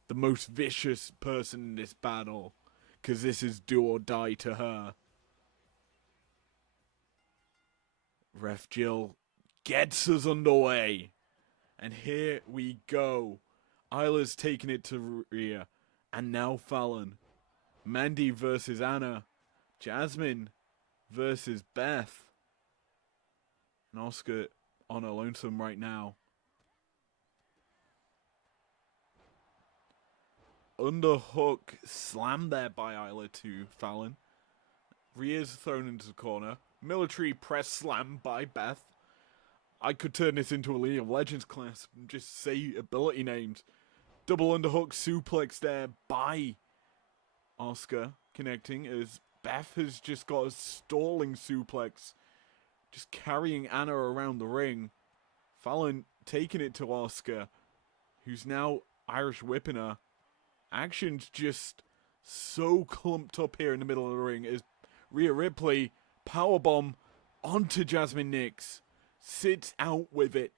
the most vicious person in this battle, because this is do or die to her. Ref Jill gets us underway, and here we go. Isla's taking it to Rhea, and now Fallon. Mandy versus Anna. Jasmine versus Beth. And Asuka on a lonesome right now. Underhook slammed there by Isla to Fallon. Rhea's thrown into the corner. Military press slam by Beth. I could turn this into a League of Legends class and just say ability names. Double underhook suplex there by Asuka, connecting as Beth has just got a stalling suplex, just carrying Anna around the ring. Fallon taking it to Asuka, who's now Irish whipping her. Action's just so clumped up here in the middle of the ring as Rhea Ripley powerbomb onto Jasmine Nix, sits out with it,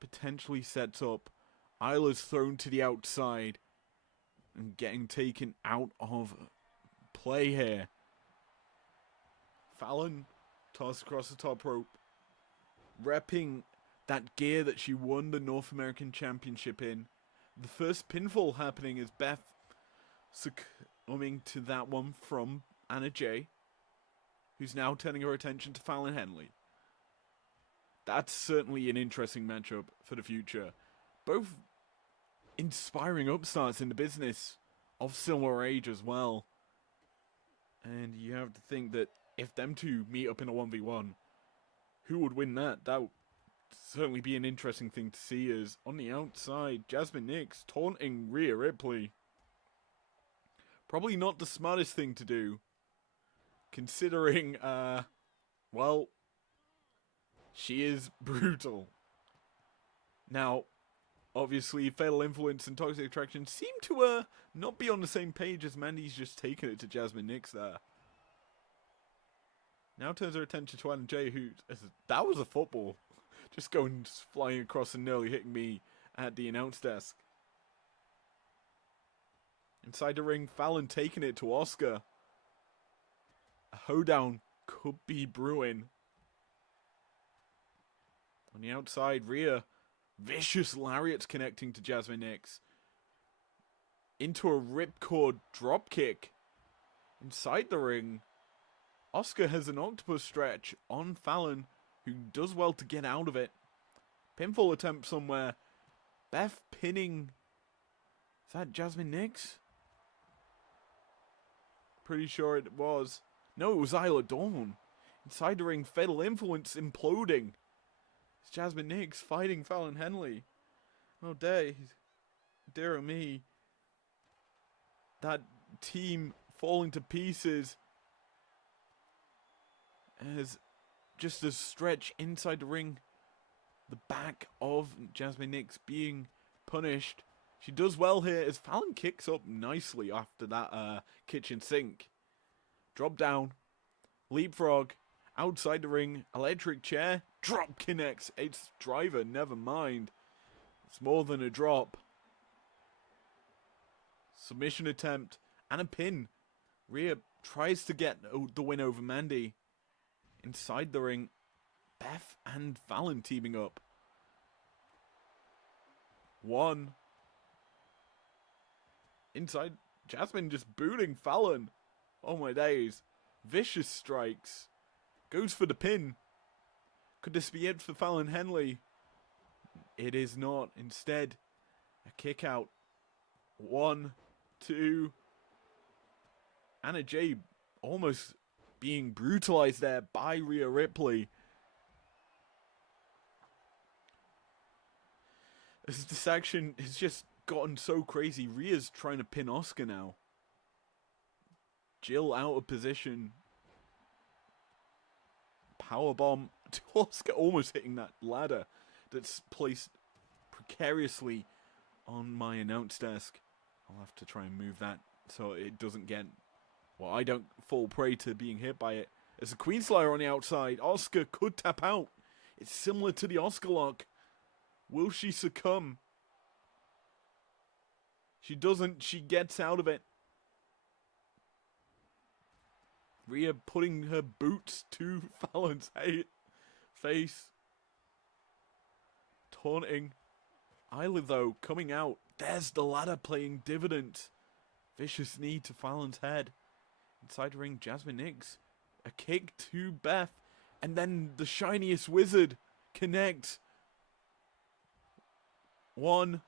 potentially sets up. Isla's thrown to the outside and getting taken out of play here. Fallon tossed across the top rope, repping that gear that she won the North American Championship in. The first pinfall happening is Beth succumbing to that one from Anna Jay, who's now turning her attention to Fallon Henley. That's certainly an interesting matchup for the future. Both inspiring upstarts in the business of Silver Age as well. And you have to think that if them two meet up in a 1v1, who would win that? That would certainly be an interesting thing to see, as on the outside, Jasmine Nix taunting Rhea Ripley. Probably not the smartest thing to do, considering, well, she is brutal. Now, obviously, Fatal Influence and Toxic Attraction seem to not be on the same page, as Mandy's just taken it to Jasmine Nix there. Now turns her attention to Anna Jay, who, that was a football. Just going flying across and nearly hitting me at the announce desk. Inside the ring, Fallon taking it to Asuka. A hoedown could be brewing. On the outside, Rhea, vicious lariats connecting to Jasmine Nix. Into a ripcord dropkick. Inside the ring, Asuka has an octopus stretch on Fallon, who does well to get out of it. Pinfall attempt somewhere. Beth pinning. Is that Jasmine Nix? Pretty sure it was. No, it was Isla Dawn. Inside the ring, Fatal Influence imploding. It's Jasmine Nix fighting Fallon Henley. Oh, dear me. That team falling to pieces as just a stretch inside the ring. The back of Jasmine Nix being punished. She does well here as Fallon kicks up nicely after that kitchen sink. Drop down. Leapfrog. Outside the ring. Electric chair. Drop connects. It's driver. Never mind. It's more than a drop. Submission attempt. And a pin. Rhea tries to get the win over Mandy. Inside the ring, Beth and Fallon teaming up. One. Inside, Jasmine just booting Fallon. Oh my days. Vicious strikes. Goes for the pin. Could this be it for Fallon Henley? it is not. Instead, a kick out. 1, 2. Anna Jay almost being brutalized there by Rhea Ripley. This action has just gotten so crazy. Rhea's trying to pin Asuka now. Jill out of position. Powerbomb to Asuka, almost hitting that ladder that's placed precariously on my announce desk. I'll have to try and move that so it doesn't get... Well, I don't fall prey to being hit by it. There's a Queen Slayer on the outside. Asuka could tap out. It's similar to the Asuka lock. Will she succumb? She doesn't. She gets out of it. Rhea putting her boots to Fallon's face. Taunting. Isla, though, coming out. There's the ladder playing dividends. Vicious knee to Fallon's head. Inside the ring, Jasmine Nix. A kick to Beth. And then the shiniest wizard connects. 1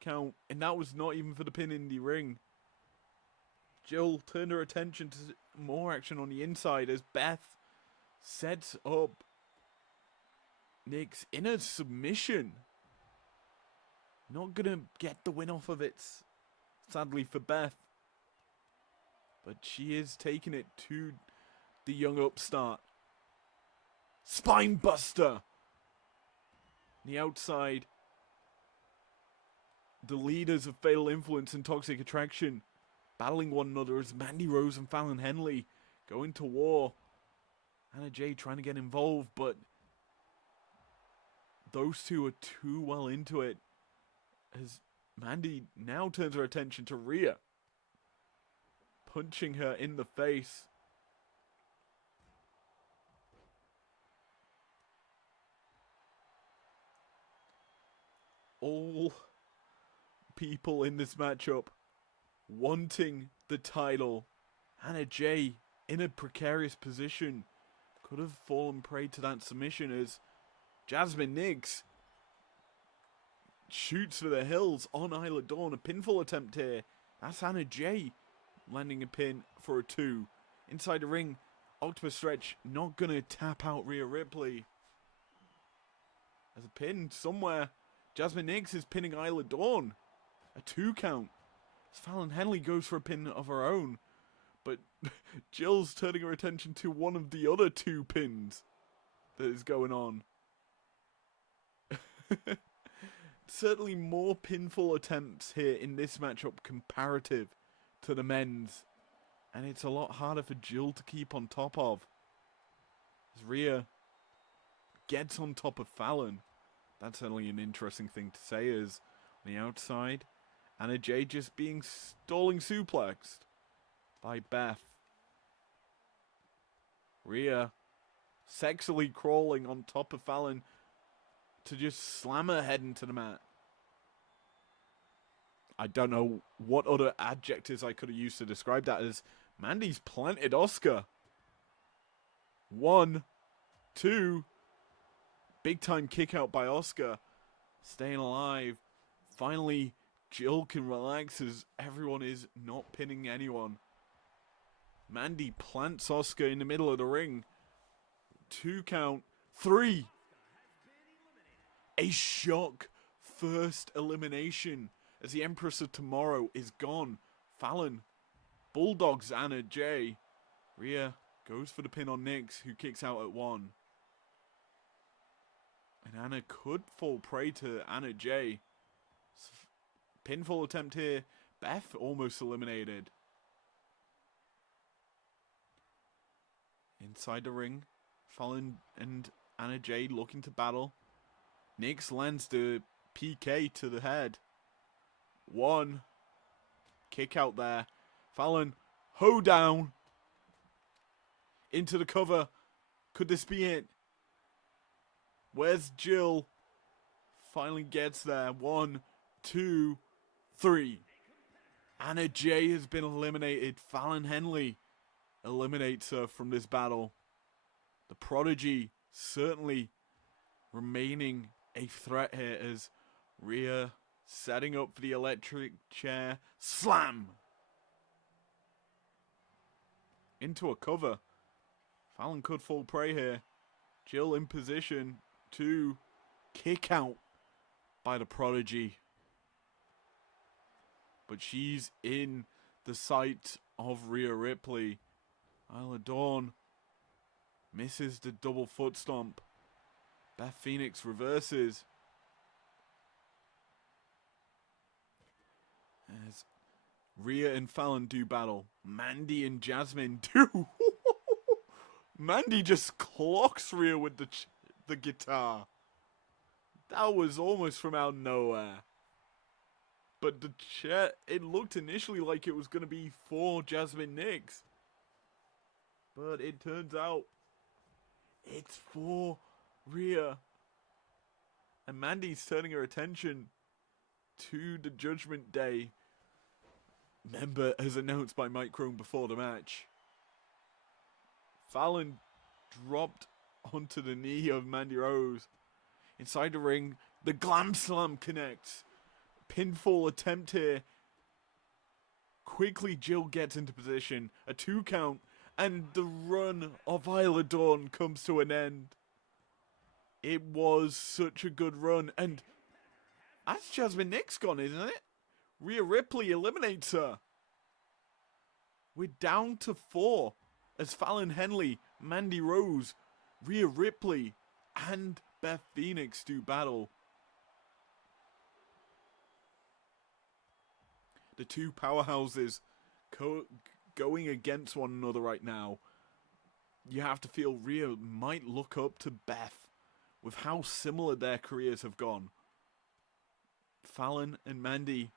count. And that was not even for the pin in the ring. Jill turned her attention to more action on the inside as Beth sets up Nix in a submission. Not gonna get the win off of it, sadly for Beth. But she is taking it to the young upstart. Spine buster. The outside. The leaders of Fatal Influence and Toxic Attraction battling one another as Mandy Rose and Fallon Henley go into war. Anna Jay trying to get involved, but those two are too well into it as Mandy now turns her attention to Rhea, punching her in the face. All people in this matchup wanting the title. Anna Jay in a precarious position. Could have fallen prey to that submission as Jasmine Nix shoots for the hills on Isla Dawn. A pinfall attempt here. That's Anna Jay landing a pin for a 2. Inside the ring, Octopus Stretch not going to tap out Rhea Ripley. There's a pin somewhere. Jasmine Nix is pinning Isla Dawn. A 2 count. As Fallon Henley goes for a pin of her own. But Jill's turning her attention to one of the other 2 pins that is going on. Certainly more pinfall attempts here in this matchup comparative to the men's. And it's a lot harder for Jill to keep on top of. As Rhea gets on top of Fallon. That's certainly an interesting thing to say, as on the outside, Anna Jay just being stalling suplexed by Beth. Rhea sexily crawling on top of Fallon to just slam her head into the mat. I don't know what other adjectives I could have used to describe that, as Mandy's planted Asuka. 1, 2. Big time kick out by Asuka. Staying alive. Finally, Jill can relax as everyone is not pinning anyone. Mandy plants Asuka in the middle of the ring. 2 count. 3. A shock first elimination as the Empress of Tomorrow is gone. Fallon bulldogs Anna Jay. Rhea goes for the pin on Nix, who kicks out at 1. And Anna could fall prey to Anna Jay. Pinfall attempt here. Beth almost eliminated. Inside the ring, Fallon and Anna Jay looking to battle. Nix lands the PK to the head. 1. Kick out there. Fallon, hoedown. Into the cover. Could this be it? Where's Jill? Finally gets there. 1, 2, 3. Anna Jay has been eliminated. Fallon Henley eliminates her from this battle. The Prodigy certainly remaining a threat here as Rhea setting up for the electric chair. Slam! Into a cover. Fallon could fall prey here. Jill in position to kick out by the Prodigy. But she's in the sight of Rhea Ripley. Isla Dawn misses the double foot stomp. Beth Phoenix reverses. As Rhea and Fallon do battle. Mandy and Jasmine do. Mandy just clocks Rhea with the guitar. That was almost from out of nowhere. But the chair, it looked initially like it was going to be for Jasmine Nix. But it turns out it's for Rhea. And Mandy's turning her attention to the Judgment Day member as announced by Mike Crone before the match. Fallon dropped onto the knee of Mandy Rose. Inside the ring, the Glam Slam connects. Pinfall attempt here. Quickly, Jill gets into position. A 2 count. And the run of Isla Dawn comes to an end. It was such a good run. And that's Jasmine Nix gone, isn't it? Rhea Ripley eliminates her. We're down to 4. As Fallon Henley, Mandy Rose, Rhea Ripley, and Beth Phoenix do battle. The two powerhouses going against one another right now. You have to feel Rhea might look up to Beth with how similar their careers have gone. Fallon and Mandy,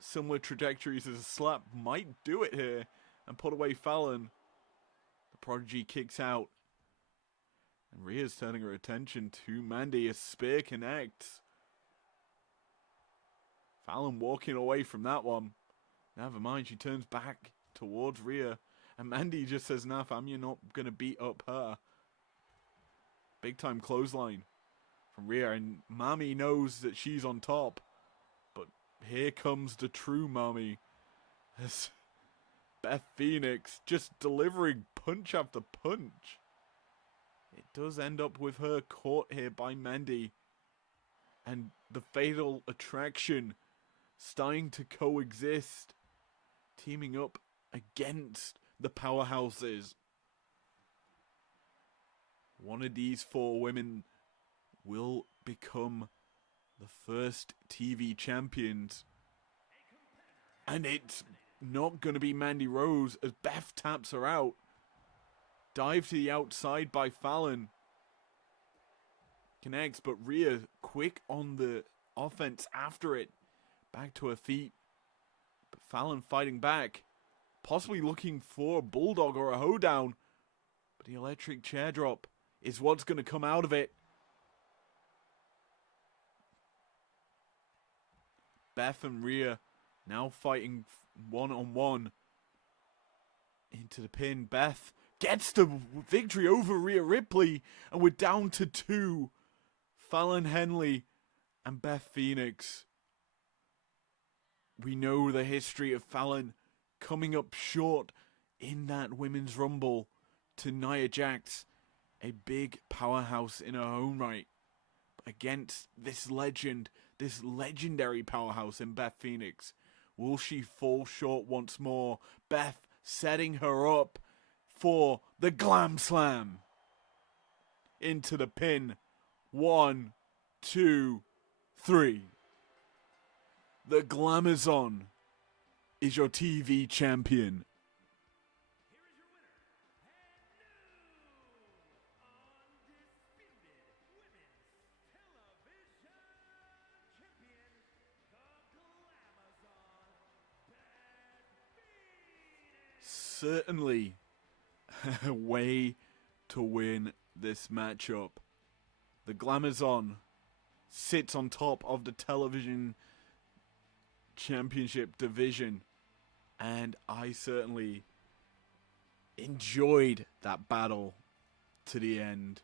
similar trajectories as a slap, might do it here and put away Fallon. The Prodigy kicks out. And Rhea's turning her attention to Mandy. A spear connects. Fallon walking away from that one. Never mind, she turns back towards Rhea. And Mandy just says, nah fam, you're not going to beat up her. Big time clothesline from Rhea. And Mami knows that she's on top. But here comes the true Mami. As Beth Phoenix just delivering punch after punch. It does end up with her caught here by Mandy. And the Fatal Attraction starting to coexist. Teaming up against the powerhouses. One of these 4 women will become the first TV champions. And it's not going to be Mandy Rose as Beth taps her out. Dive to the outside by Fallon. Connects, but Rhea quick on the offense after it. Back to her feet. But Fallon fighting back. Possibly looking for a bulldog or a hoedown. But the electric chair drop is what's going to come out of it. Beth and Rhea now fighting one-on-one. Into the pin. Beth gets the victory over Rhea Ripley. And we're down to 2. Fallon Henley and Beth Phoenix. We know the history of Fallon coming up short in that Women's Rumble to Nia Jax. A big powerhouse in her own right. Against this legend, this legendary powerhouse in Beth Phoenix. Will she fall short once more? Beth setting her up for the Glam Slam. Into the pin. 1, 2, 3. The Glamazon is your TV champion. Here is your winner, and new undisputed women's television champion, the Glamazon, Beth Phoenix. Certainly a way to win this matchup. The Glamazon sits on top of the television championship division, and I certainly enjoyed that battle to the end.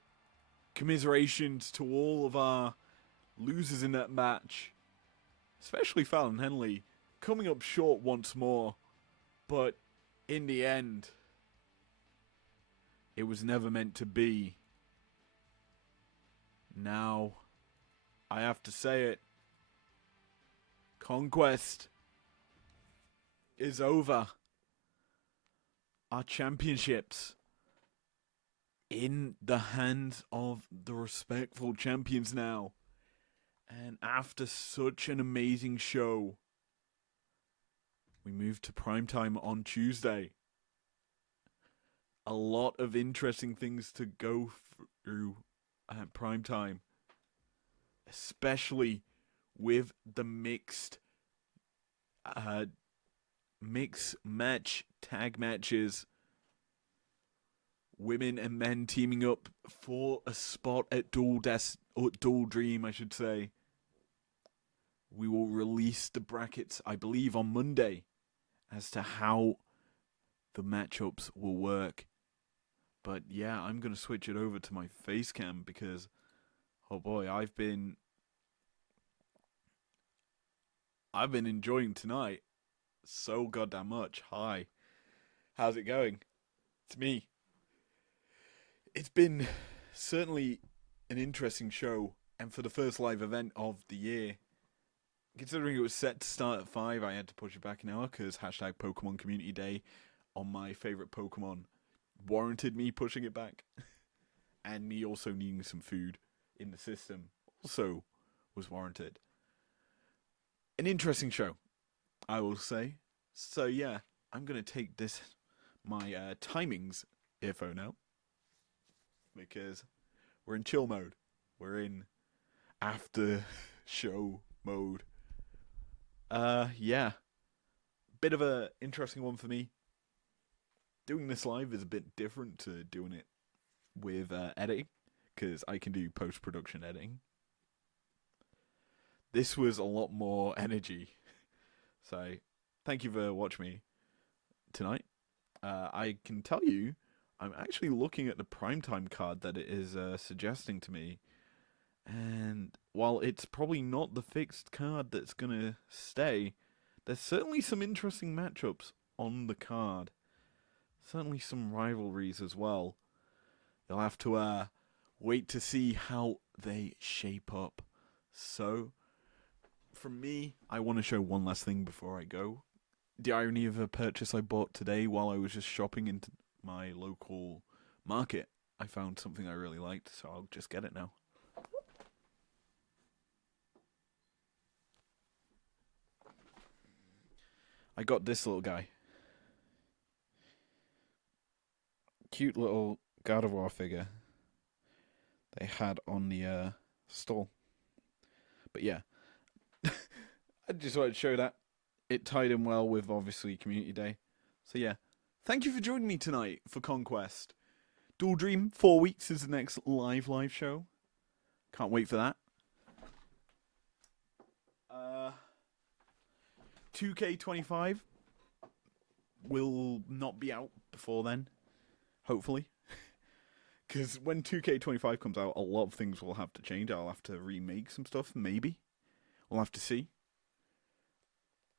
Commiserations to all of our loses in that match, especially Fallon Henley, coming up short once more. But in the end, it was never meant to be. Now, I have to say it. Conquest is over. Our championships in the hands of the respectful champions now. And after such an amazing show, we move to primetime on Tuesday. A lot of interesting things to go through at primetime, especially with the mixed match tag matches. Women and men teaming up for a spot at Dual Dream, I should say. We will release the brackets, I believe, on Monday as to how the matchups will work. But yeah, I'm going to switch it over to my face cam because, oh boy, I've been enjoying tonight so goddamn much. Hi. How's it going? It's me. It's been certainly an interesting show, and for the first live event of the year, considering it was set to start at 5, I had to push it back an hour because hashtag Pokemon Community Day on my favourite Pokemon warranted me pushing it back. And me also needing some food in the system also was warranted. An interesting show, I will say. So yeah, I'm going to take my timings earphone out because we're in chill mode. We're in after show mode. Yeah. Bit of a interesting one for me. Doing this live is a bit different to doing it with editing, because I can do post-production editing. This was a lot more energy. So, thank you for watching me tonight. I can tell you, I'm actually looking at the primetime card that it is suggesting to me. And while it's probably not the fixed card that's going to stay, there's certainly some interesting matchups on the card. Certainly some rivalries as well. You'll have to wait to see how they shape up. So, from me, I want to show one last thing before I go. The irony of a purchase I bought today while I was just shopping into my local market. I found something I really liked, so I'll just get it now. I got this little guy. Cute little God of War figure they had on the stall. But yeah, I just wanted to show that. It tied in well with, obviously, Community Day. So yeah, thank you for joining me tonight for Conquest. Dual Dream, 4 weeks is the next live show. Can't wait for that. 2K25 will not be out before then, hopefully. Because when 2K25 comes out, a lot of things will have to change. I'll have to remake some stuff, maybe. We'll have to see.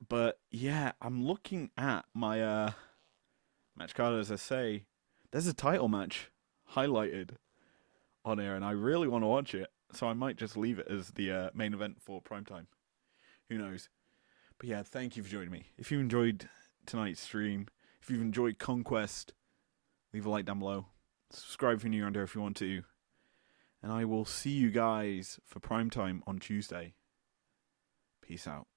But yeah, I'm looking at my match card, as I say. There's a title match highlighted on air, and I really want to watch it. So I might just leave it as the main event for primetime. Who knows? But yeah, thank you for joining me. If you enjoyed tonight's stream, if you've enjoyed Conquest, leave a like down below. Subscribe if you're new around here if you want to. And I will see you guys for primetime on Tuesday. Peace out.